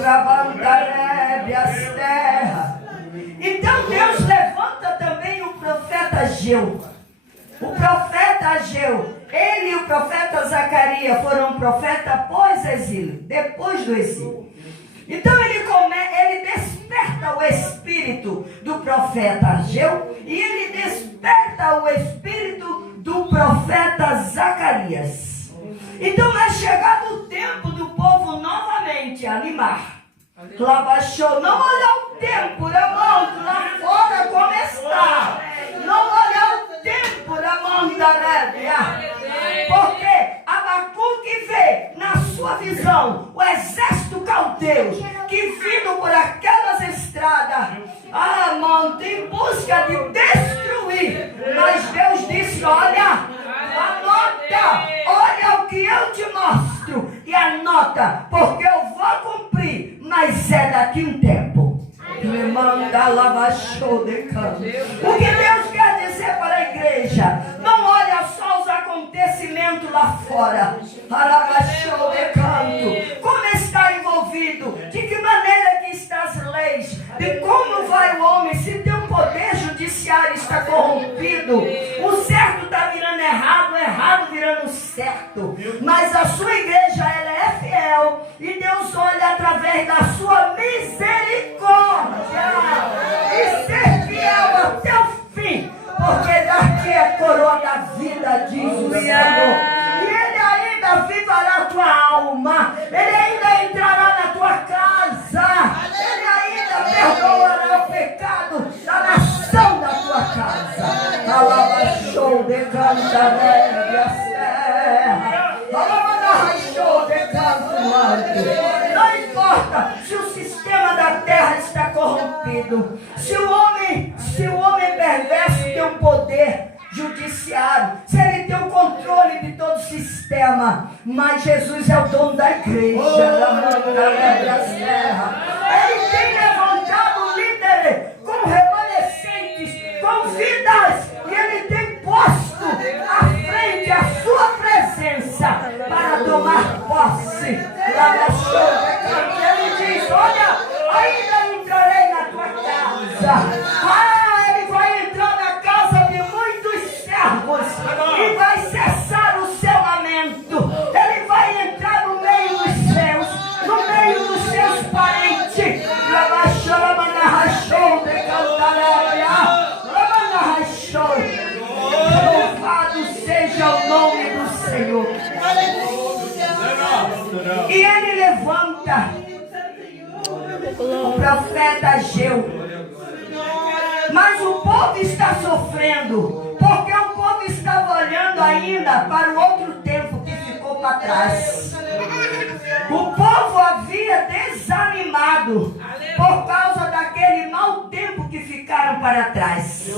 Rabantarebe as terras. Então Deus levanta também o profeta Ageu. O profeta Ageu, ele e o profeta Zacarias foram profetas pós-exílio, depois do exílio. Então ele desperta o espírito do profeta Ageu e ele desperta o espírito do profeta Zacarias. Então é chegado o tempo do povo novamente animar. Clavachou, não olhar o tempo, irmão, lá fora como está. Não olhar o tempo da mandaréia. Porque Abacuque vê na sua visão o exército caldeu que vindo por aquelas estradas, em busca de destruir. Mas Deus disse: olha, anota, olha o que eu te mostro e anota, porque eu vou cumprir, mas é daqui um tempo. Me manda lava show de canto. O que Deus quer dizer para a igreja? Não olha só os acontecimentos lá fora. Lava show de canto. Como está envolvido? De que maneira que estão as leis? De como vai o homem? Se tem um poder judiciário está corrompido, o certo está virando errado, o errado virando certo. Mas a sua igreja, ela é fiel e Deus olha através da sua misericórdia e ser fiel até o fim, porque daqui é coroa da vida, diz o Senhor. E Ele ainda vivará a tua alma, Ele ainda entrará na tua casa, Ele ainda perdoará o pecado da nação da tua casa. Alaba show de cantaréia serra, alaba show de canto. Não importa se o sistema da terra está corrompido, se o homem perverso tem um poder judiciário, se ele tem o controle de todo o sistema, mas Jesus é o dono da igreja, Ele tem levantado líderes com remanescentes, com vidas, e Ele tem posto à frente a sua presença para tomar posse. Ele diz: olha, ainda entrarei na tua casa. Ele vai entrar na casa de muitos servos e vai cessar o seu lamento. Ele vai entrar no meio dos seus, no meio dos seus parentes. Louvado seja o nome do Senhor. E ele levanta o profeta Ageu. Mas o povo está sofrendo, porque o povo estava olhando ainda para o outro tempo que ficou para trás. O povo havia desanimado por causa daquele mau tempo que ficaram para trás.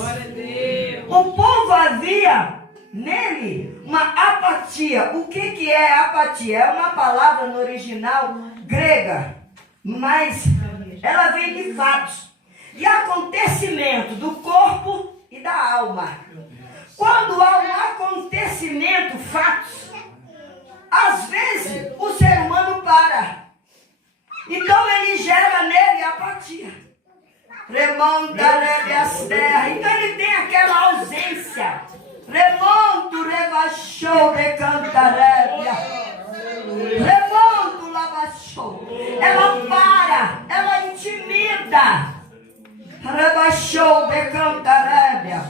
O povo havia nele uma apatia. O que é apatia? É uma palavra no original grega, mas ela vem de fatos e acontecimento do corpo e da alma. Quando há um acontecimento, fatos, às vezes o ser humano para. Então ele gera nele apatia. Remonta-lhe as terras. Então ele tem aquela ausência. Remonto, rebachou, recantarébia. Remonto, lavachou. Ela para, ela intimida. Rebaixou de cantaréia.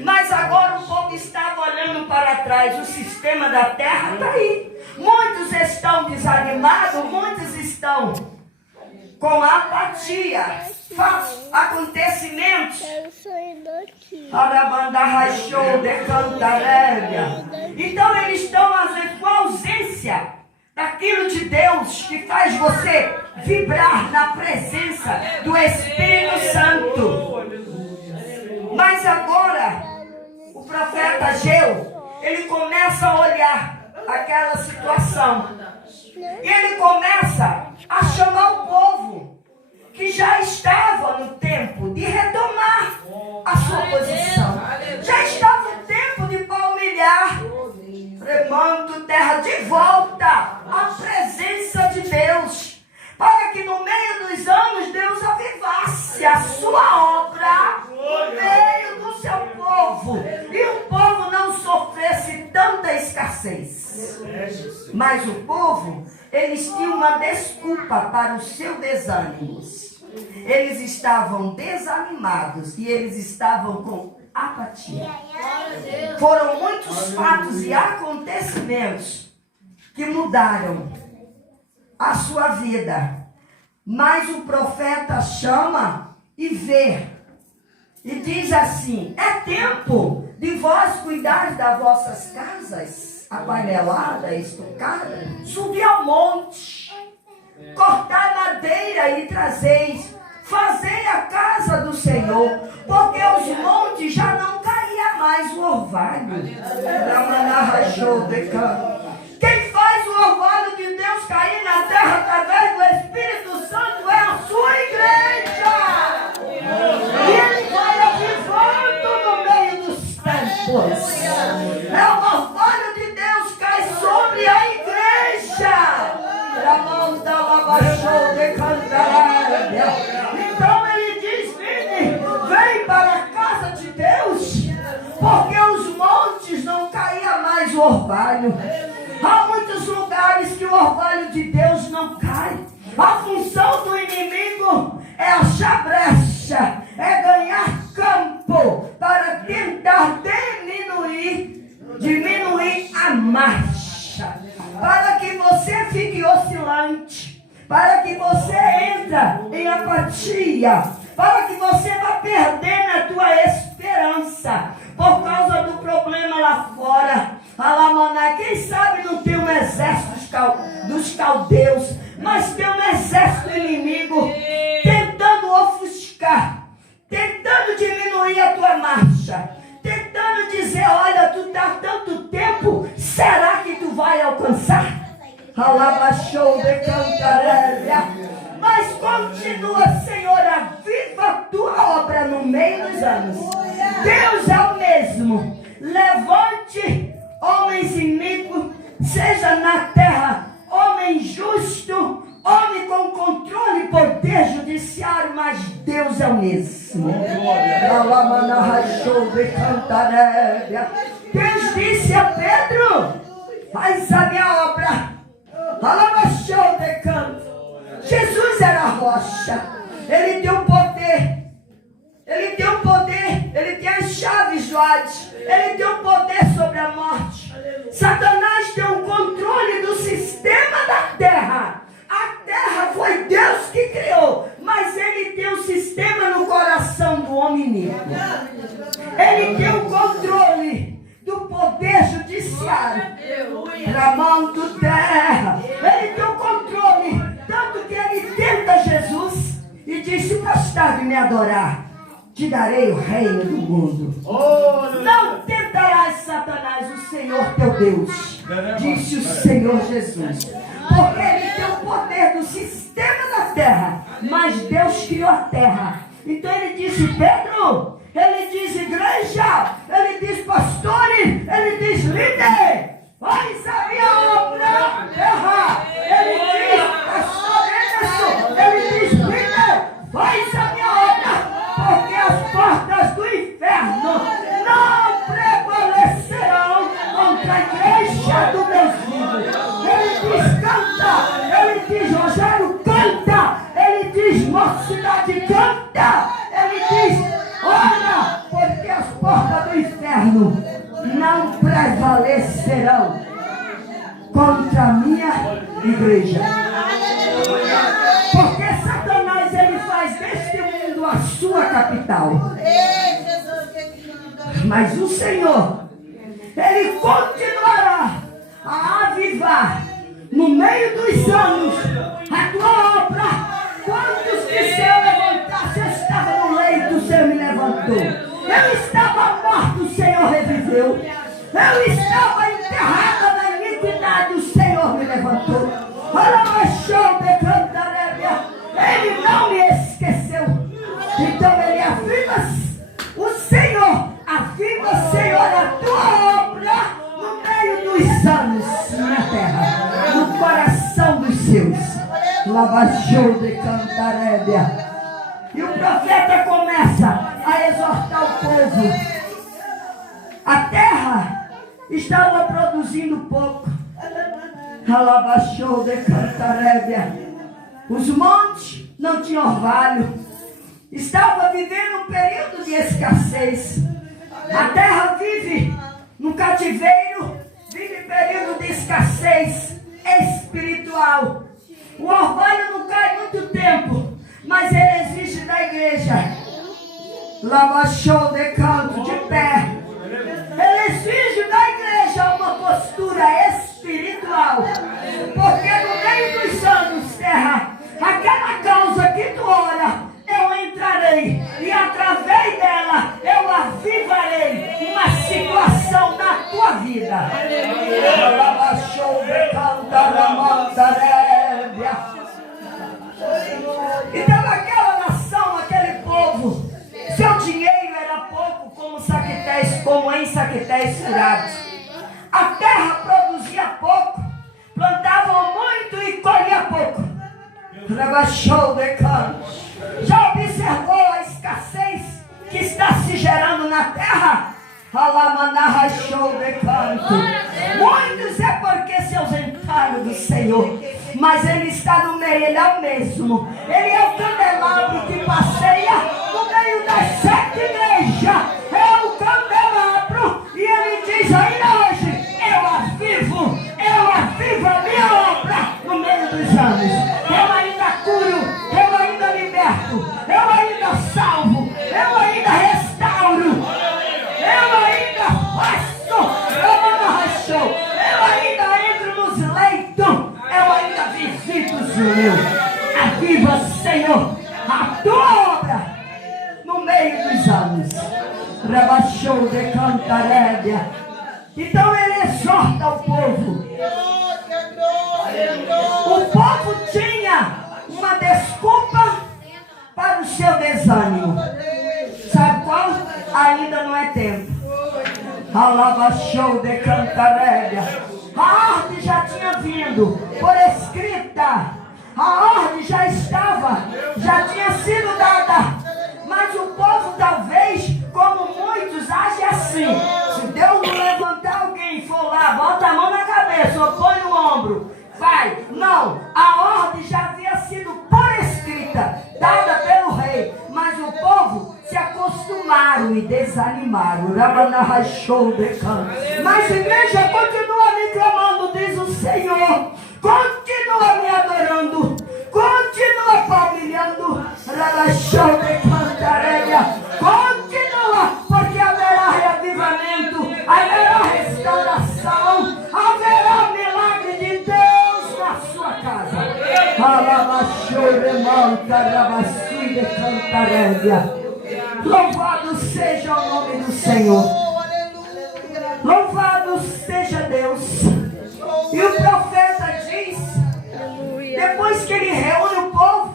Mas agora o povo estava olhando para trás. O sistema da terra está aí. Muitos estão desanimados, muitos estão com apatia. Acontecimentos. Arabanda rachou de cantarélia. Então eles estão às vezes com a ausência daquilo de Deus que faz você vibrar na presença do Espírito Santo. Mas agora o profeta Ageu, ele começa a olhar aquela situação e ele começa a chamar o povo que já estava no tempo de retomar a sua posição. Já estava o tempo de palmilhar, remando terra de volta à presença de Deus, para que no meio dos anos Deus avivasse a sua obra no meio do seu povo, e o povo não sofresse tanta escassez. Mas o povo, eles tinham uma desculpa para os seus desânimos. Eles estavam desanimados e eles estavam com apatia. Foram muitos fatos e acontecimentos que mudaram a sua vida. Mas o profeta chama e vê. E diz assim: é tempo de vós cuidar das vossas casas, apanelada, estocada, subir ao monte, cortar madeira e trazeis, fazei a casa do Senhor, porque os montes já não caía mais o orvalho. Quem faz o orvalho de Deus cair na terra através do Espírito Santo é a sua igreja. E ele vai avivando no meio dos tempos. É o orvalho de Deus que cai sobre a igreja. Então ele diz: vem para a casa de Deus, porque os montes não caía mais o orvalho. Há muitos lugares que o orvalho de Deus não cai. A função do inimigo é achar brecha, é ganhar campo para tentar diminuir a marcha, para que você fique oscilante, para que você entre em apatia, para que você vá perdendo a tua esperança por causa do problema lá fora. Alamaná, quem sabe não tem um exército dos caldeus, mas tem um exército inimigo tentando ofuscar, tentando diminuir a tua marcha, tentando dizer: olha, tu está há tanto tempo, será que tu vai alcançar? Alabachou de cantarélia. Mas continua, Senhor, aviva a tua obra no meio dos anos. Deus é o mesmo. Levante homens iníquos, seja na terra homem justo, homem com controle e poder judiciário, mas Deus é o mesmo. Deus disse a Pedro: faz a minha obra. Jesus era a rocha, ele tem o poder, ele tem o poder, ele tem as chaves do Hades, ele tem o poder sobre a morte. Satanás tem o controle do sistema da terra. A terra foi Deus que criou, mas ele tem o sistema no coração do homem iníquo. Ele tem o controle do poder judiciário na mão do terra. Ele tem o controle, tanto que ele tenta Jesus e diz: se gostar de me adorar, te darei o reino do mundo. Não tentarás, Satanás, o Senhor teu Deus, disse o Senhor Jesus, porque ele tem o poder do sistema da terra, mas Deus criou a terra. Então ele disse: Pedro, ele diz igreja, ele diz pastores, ele diz líder, faz a minha obra, terra. Ele diz pastor Anderson, ele diz líder, faz a minha obra, porque as portas do inferno não prevalecerão contra a igreja do Deus vivo. Ele diz canta, ele diz Rogério canta, ele diz mocidade canta, ele diz ora, porque as portas inferno não prevalecerão contra a minha igreja. Porque Satanás, ele faz deste mundo a sua capital. Mas o Senhor, ele continuará a avivar no meio dos anos a tua obra. Quantos que se eu levantasse, eu estava no leito, o Senhor me levantou. Eu estava morto, o Senhor reviveu. Eu estava enterrada na iniquidade, o Senhor me levantou. Ele não me esqueceu. Então ele aviva, o Senhor, aviva, Senhor, a tua obra no meio dos anos na terra, no coração dos seus. Lavachou de Cantarébia. E o profeta começa a exortar o povo. A terra estava produzindo pouco. Lavachou de Cantarébia. Os montes não tinham orvalho. Estava vivendo um período de escassez. A terra vive no cativeiro, vive período de escassez espiritual. O orvalho não cai muito tempo, mas ele exige da igreja. Lavachou de canto, de pé. Ele exige da igreja uma postura espiritual. Porque no meio dos anos, terra, aquela causa que tu ora, eu entrarei e através dela eu avivarei uma situação na tua vida. Lavachou de canto, então aquela nação, aquele povo, seu dinheiro era pouco como em saquetéis furados. A terra produzia pouco, plantavam muito e colhia pouco. Lavachou de canto. Já observou a escassez que está se gerando na terra? Alamanarrachou de canto. Muitos é porque se ausentaram do Senhor, mas Ele está no meio, Ele é o mesmo. Ele é o candelabro que passeia no meio das 7 igrejas. É o candelabro e Ele diz ainda hoje: eu avivo a minha obra no meio dos anos. Eu ainda curo, eu ainda liberto, eu ainda salvo, eu ainda restauro. Eu ainda faço, eu ainda entro nos leitos, eu ainda visito os meus. Aviva, Senhor, a tua obra no meio dos anos. Rebaixou de Cantarébia. Então ele exorta o povo. O povo tinha uma desculpa para o seu desânimo. Sabe qual? Ainda não é tempo. Alabachou de Cantarébia. A ordem já tinha vindo por escrita. A ordem já estava, já tinha sido dada. Mas o povo talvez, como muitos, age assim. Se Deus não levantar alguém, for lá, bota a mão na cabeça ou põe no ombro, vai. Não, a ordem já havia sido por escrita, dada pelo rei. Mas o povo se acostumaram e desanimaram. Mas a igreja continua me clamando, diz o Senhor. Continua me adorando. Continua palmilhando. Continua, porque haverá reavivamento, haverá restauração, haverá milagre de Deus na sua casa. Louvado seja o nome do Senhor. Louvado seja Deus. E o profeta diz, depois que ele reúne o povo,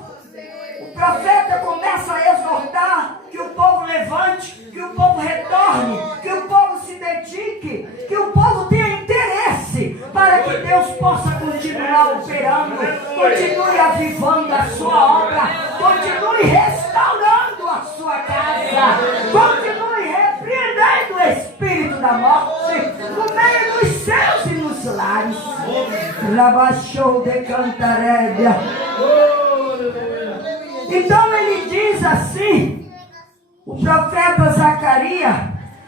o profeta começa a exortar que o povo levante, que o povo retorne, que o povo se dedique, que o povo tenha interesse para que Deus possa continuar operando, continue avivando a sua obra, continue restaurando a sua casa, continue repreendendo o espírito da morte no meio dos céus e nos lares. Labaixou de Cantarébia. Então ele diz assim, o profeta Zacarias,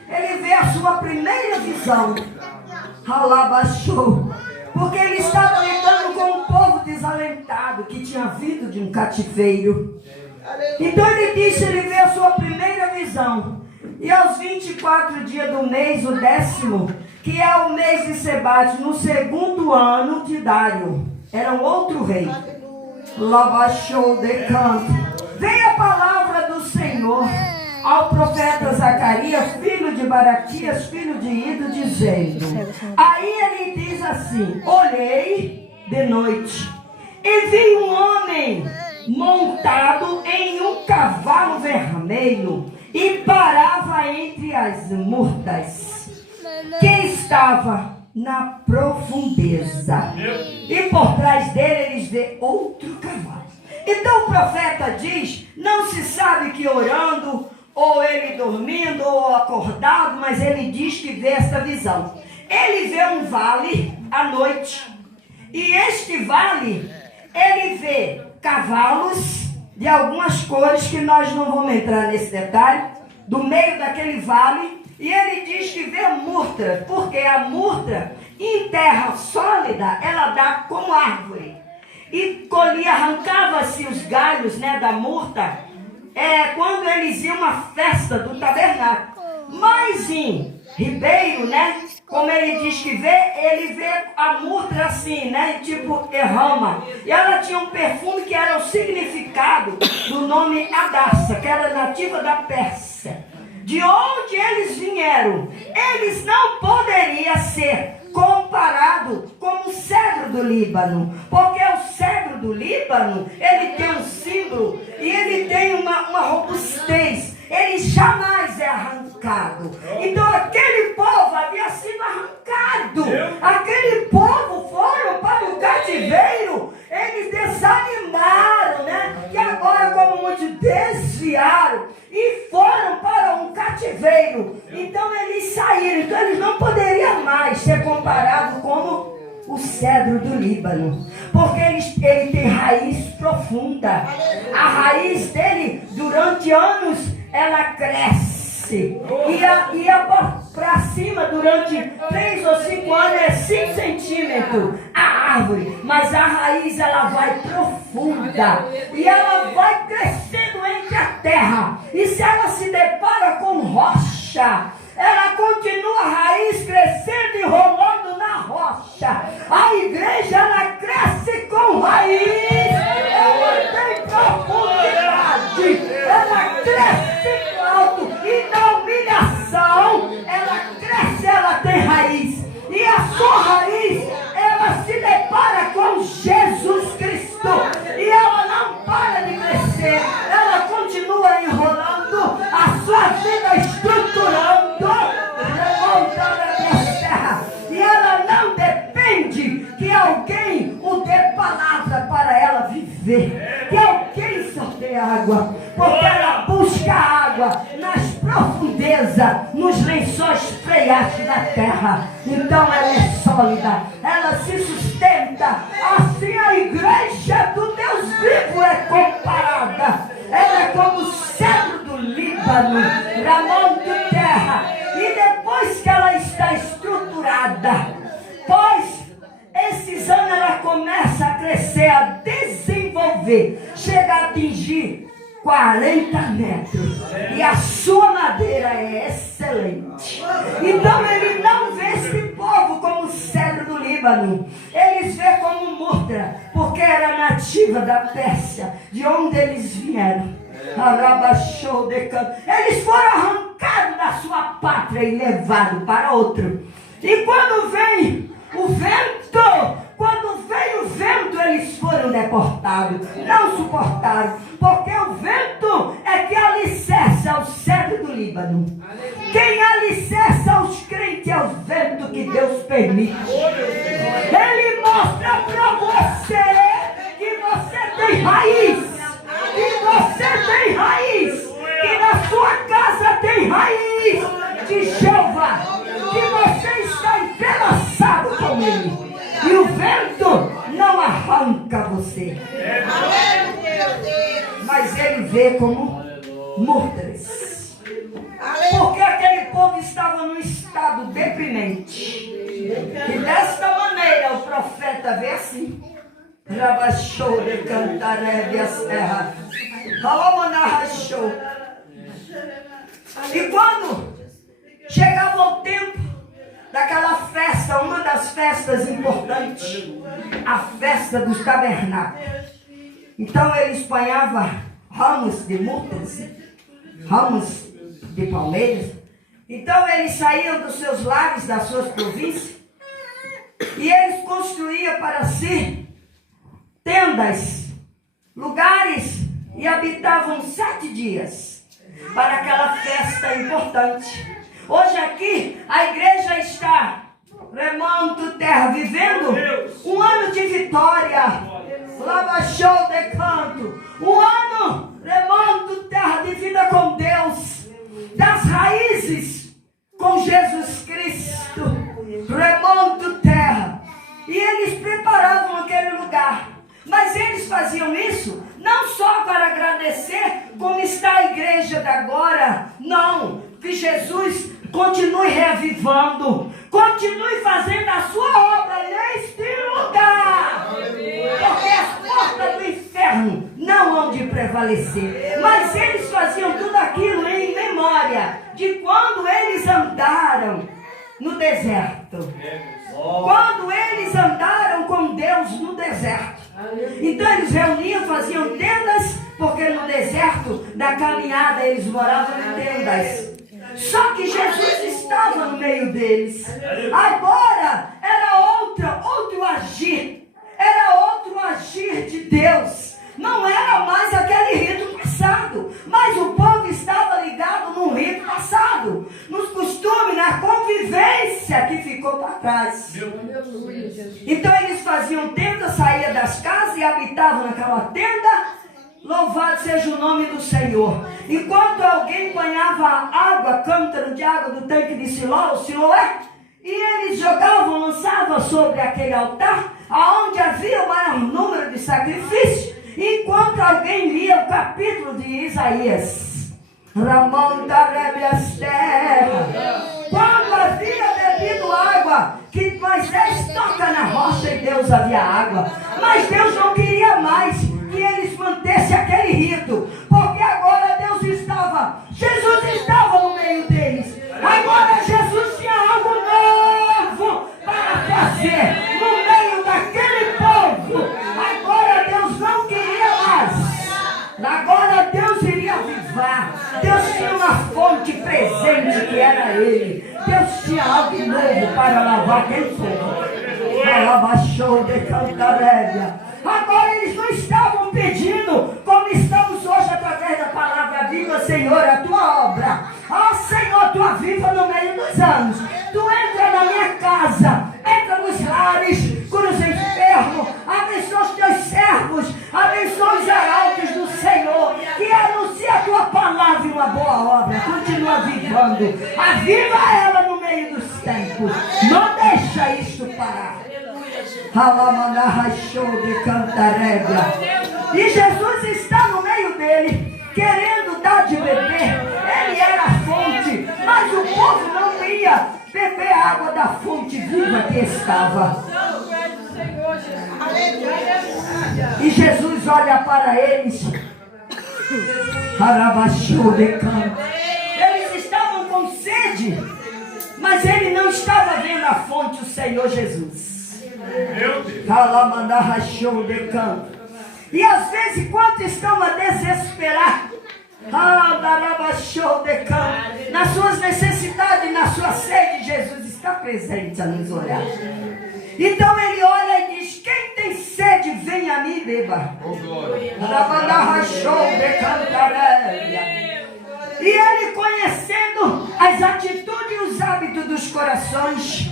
ele vê a sua primeira visão. Alabaxou. Porque ele estava lidando com um povo desalentado que tinha vindo de um cativeiro. Então ele disse, ele vê a sua primeira visão. E aos 24 dias do mês, o 10º, que é o mês de Sebate, no segundo ano de Dário, era um outro rei. Labaxou de canto. Veio a palavra do Senhor ao profeta Zacarias, filho de Baraquias, filho de Ido, dizendo. Aí ele diz assim: olhei de noite e vi um homem montado em um cavalo vermelho e parava entre as murtas, que estava na profundeza, e por trás dele eles vê outro cavalo. Então o profeta diz, não se sabe que orando, ou ele dormindo, ou acordado, mas ele diz que vê essa visão. Ele vê um vale à noite, e este vale, ele vê cavalos de algumas cores, que nós não vamos entrar nesse detalhe, do meio daquele vale, e ele diz que vê murta, porque a murta, em terra sólida, ela dá como árvore. E colhia, arrancava-se os galhos, né, da murta, quando eles iam a uma festa do tabernáculo. Mas em Ribeiro, né, como ele diz que vê, ele vê a murta assim, né, tipo errama. E ela tinha um perfume que era o significado do nome Adassa, que era nativa da Pérsia. De onde eles vieram, eles não poderiam ser comparado com o cedro do Líbano, porque o cedro do Líbano, ele tem um símbolo e ele tem uma robustez, ele jamais é arrancado. Então aquele povo havia sido arrancado, aquele povo foram para o cativeiro, eles desanimaram, né? E agora, como muitos desviaram e foram para um cativeiro, então eles saíram, então eles não poderiam mais ser comparados como o cedro do Líbano, porque ele tem raiz profunda. A raiz dele, durante anos, ela cresce, ia para cima durante 3 ou 5 anos, é 5 centímetros a árvore, mas a raiz ela vai profunda, e ela vai crescendo entre a terra, e se ela se depara com rocha, ela continua a raiz crescendo e rolando na rocha. A igreja, ela cresce com raiz, ela tem profundidade, ela cresce alto, e na humilhação ela cresce, ela tem raiz, e a sua raiz, ela se depara com Jesus Cristo, e ela não para de crescer, ela continua enrolando a sua vida, estruturando, remontando a terra, e ela não depende que alguém o dê palavra para ela viver, que alguém sorteie água, porque ela busca água nas profundezas, nos lençóis freáticos da terra. Então ela é sólida, ela se sustenta. Assim a igreja do Deus vivo é comparada, ela é como o cedro do Líbano, ramão de terra, e depois que ela está estruturada, pois esses anos ela começa a crescer, a desenvolver, chega a atingir 40 metros, e a sua madeira é excelente. Então ele não vê esse povo como o cedro do Líbano, eles vê como murta, porque era nativa da Pérsia, de onde eles vieram. Eles foram arrancados da sua pátria e levados para outro. E quando vem o vento, eles foram deportados, não suportaram, porque o vento é que alicerça o cedro do Líbano. Quem alicerça os crentes é o vento que Deus permite. Ele mostra para você que você tem raiz, que você tem raiz, que na sua casa tem raiz de Jeová, que você está entrelaçado com ele. E o vento não arranca você, mas ele vê como murtas. porque aquele povo estava num estado deprimente. E desta maneira o profeta vê assim: Rabachou de cantarebe as terras. Ralamanarrachou. E quando chegava o tempo daquela festa, uma das festas importantes, a festa dos tabernáculos, então eles banhavam ramos de murtas, ramos de palmeiras. Então eles saíam dos seus lares, das suas províncias, e eles construíam para si tendas, lugares, e habitavam 7 dias para aquela festa importante. Hoje aqui a igreja está remando terra, vivendo um ano de vitória. Lava show de canto, um ano remando terra de vida com Deus, das raízes com Jesus Cristo, remando terra. E eles preparavam aquele lugar, mas eles faziam isso não só para agradecer, como está a igreja de agora, não, que Jesus continue reavivando, continue fazendo a sua obra neste lugar, porque as portas do inferno não hão de prevalecer. Mas eles faziam tudo aquilo em memória de quando eles andaram no deserto, quando eles andaram com Deus no deserto. Então eles reuniam, faziam tendas, porque no deserto da caminhada eles moravam em tendas. Só que Jesus estava no meio deles. Agora era outro agir. Era outro agir de Deus. Não era mais aquele rito passado, mas o povo estava ligado num rito passado, nos costumes, na convivência que ficou para trás. Então eles faziam tenda, saíam das casas e habitavam naquela tenda. Louvado seja o nome do Senhor. Enquanto alguém banhava água, cântaro de água do tanque de Siloé, e eles jogavam, lançavam sobre aquele altar, aonde havia o maior número de sacrifícios, enquanto alguém lia o capítulo de Isaías. Ramon da Rebias terra. Quando havia bebido água, que Moisés toca na rocha e Deus havia água. Mas Deus não queria mais que eles mantessem aquele rito, porque agora Jesus estava no meio deles. Agora Jesus tinha algo novo para fazer no meio daquele povo. Agora Deus não queria mais. Agora Deus iria avivar. Deus tinha uma fonte presente que era Ele. Deus tinha algo novo para lavar aquele povo. Alabachou de Cantarélia. Agora eles não estavam pedindo como estamos hoje através da palavra viva, Senhor, a tua obra. Senhor, tu aviva no meio dos anos. Tu entra na minha casa, entra nos lares, cura os enfermos, abençoa os teus servos, abençoa os arautos do Senhor, que anuncia a tua palavra e uma boa obra. Continua avivando. Aviva ela no meio dos tempos. Não deixa isto parar. De Cantarélia. E Jesus está no meio dele, querendo dar de beber. Ele era a fonte, mas o povo não ia beber a água da fonte viva que estava. E Jesus olha para eles. Eles estavam com sede, mas ele não estava vendo a fonte, o Senhor Jesus. De canto. E às vezes, enquanto estão a desesperar, de canto, nas suas necessidades, na sua sede, Jesus está presente a nos olhar. Então ele olha e diz: quem tem sede, vem a mim e beba. De Cantarélia. E ele, conhecendo as atitudes e os hábitos dos corações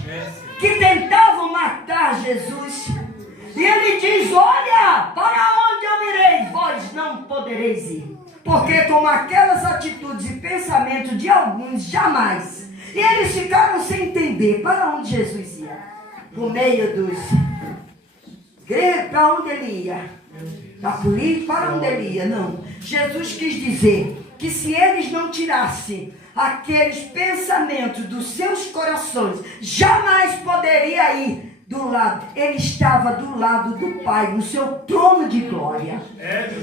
que tentavam matar Jesus, e ele diz: olha, para onde eu irei, vós não podereis ir, porque com aquelas atitudes e pensamentos de alguns, jamais. E eles ficaram sem entender para onde Jesus ia, por meio dos gregos, para onde ele ia, da política, para onde ele ia. Não, Jesus quis dizer que se eles não tirassem aqueles pensamentos dos seus corações, jamais poderia ir do lado. Ele estava do lado do Pai, no seu trono de glória.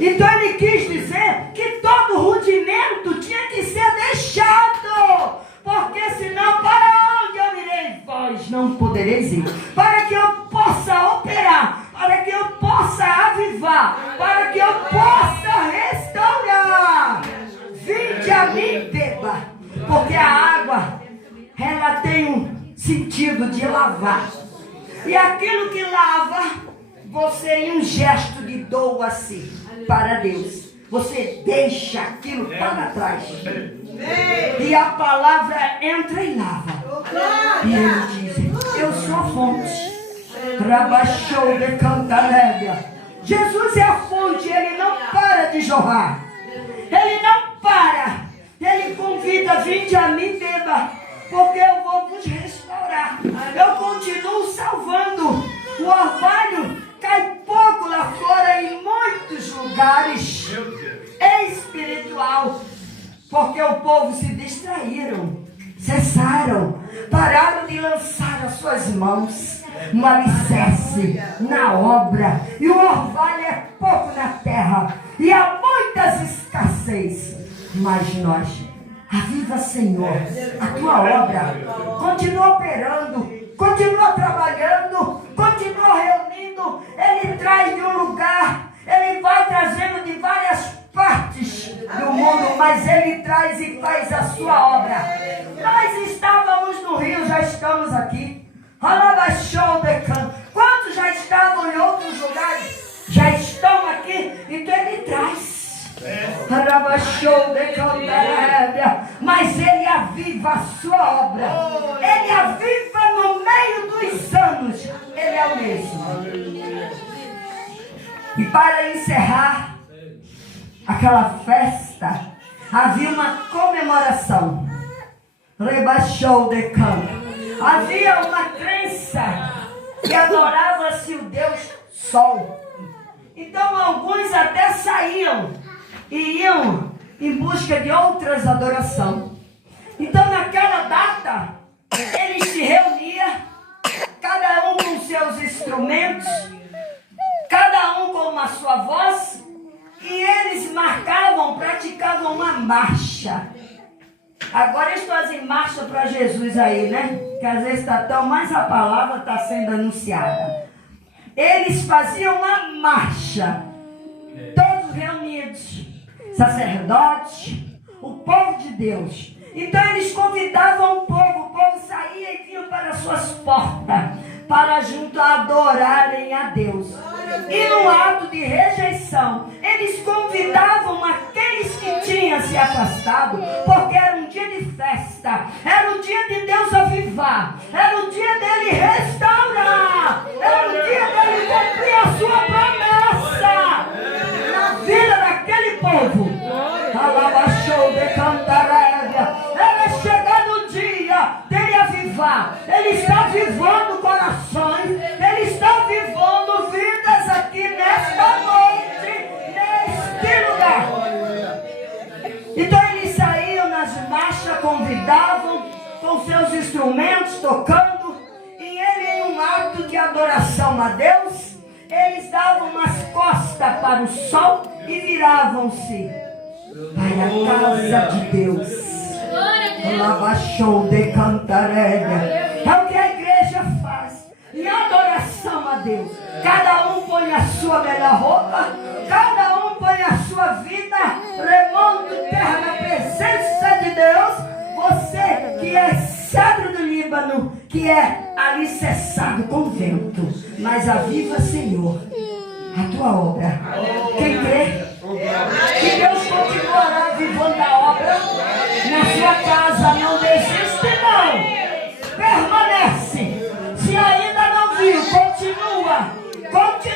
Então ele quis dizer que todo rudimento tinha que ser deixado, porque senão para onde eu irei, vós não podereis ir. Para que eu possa operar, para que eu possa avivar, para que eu possa restaurar. Vinde a mim, beba, porque a água, ela tem um sentido de lavar. E aquilo que lava, você em um gesto de doa-se para Deus, você deixa aquilo para trás. E a palavra entra e lava. E ele diz, eu sou a fonte. Rabachou de Cantarélia. Jesus é a fonte, ele não para de jorrar. Ele não para. Ele convida, vinde a mim, beba, porque eu vou vos restaurar. Eu continuo salvando. O orvalho cai pouco lá fora em muitos lugares. É espiritual. Porque o povo se distraíram, cessaram, pararam de lançar as suas mãos no alicerce, na obra. E o orvalho é pouco na terra. E há muitas escassez. Mas nós, aviva, Senhor, a tua obra. Continua operando, continua trabalhando, continua reunindo. Ele traz de um lugar, ele vai trazendo de várias partes do mundo, mas ele traz e faz a sua obra. Nós estávamos no Rio, já estamos aqui. Quantos já estavam em outros lugares? Já estão aqui, então ele traz. Mas ele aviva a sua obra. Ele aviva no meio dos anos. Ele é o mesmo. E para encerrar aquela festa, havia uma comemoração. Rebaixou de campo. Havia uma crença que adorava-se o Deus Sol. Então alguns até saíam e iam em busca de outras adorações. Então naquela data, eles se reuniam, cada um com seus instrumentos, cada um com a sua voz, e eles praticavam uma marcha. Agora eles fazem marcha para Jesus aí, né? Que às vezes está tão, mas a palavra está sendo anunciada. Eles faziam uma marcha, todos reunidos, sacerdotes, o povo de Deus. Então eles convidavam o povo saía e vinha para suas portas, para junto adorarem a Deus. E no ato de rejeição, eles convidavam aqueles que tinham se afastado, porque era um dia de festa, era o dia de Deus avivar, era o dia dele restaurar, era o dia dele cumprir a sua promessa na vida daquele povo. Alabachou de Cantarélia. Era chegado o dia dele avivar. Ele está avivando corações, ele está avivando vidas aqui nesta noite, neste lugar. Então eles saíam nas marchas, convidavam com seus instrumentos, tocando, e ele, em um ato de adoração a Deus, eles davam umas costas para o sol e viravam-se para a casa de Deus. Lavachou de Cantarélia. É o que a igreja faz em adoração a Deus. Cada um põe a sua melhor roupa, cada um põe a sua vida, remonta terra na presença de Deus. Você que é cedro do Líbano, que é alicerçado com vento, mas aviva, Senhor, a tua obra. Quem crê? Que Deus continuará avivando a obra na sua casa. Não desiste, não. Permanece. Se ainda não viu, continua, porque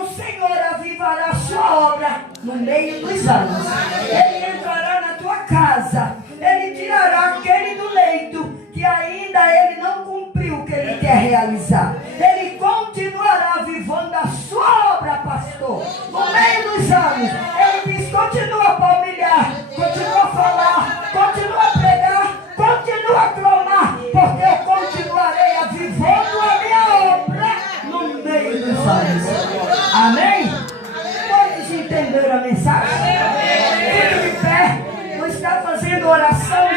o Senhor avivará a sua obra no meio dos anos. Ele entrará na tua casa, ele tirará aquele do leito que ainda ele não cumpriu o que ele quer realizar. Ele continuará avivando a sua obra, pastor, no meio dos anos. Ele diz: continua a palmilhar, continua a falar, continua olhos. Amém? Quantos entenderam a mensagem? Fique de pé. Vou estar fazendo oração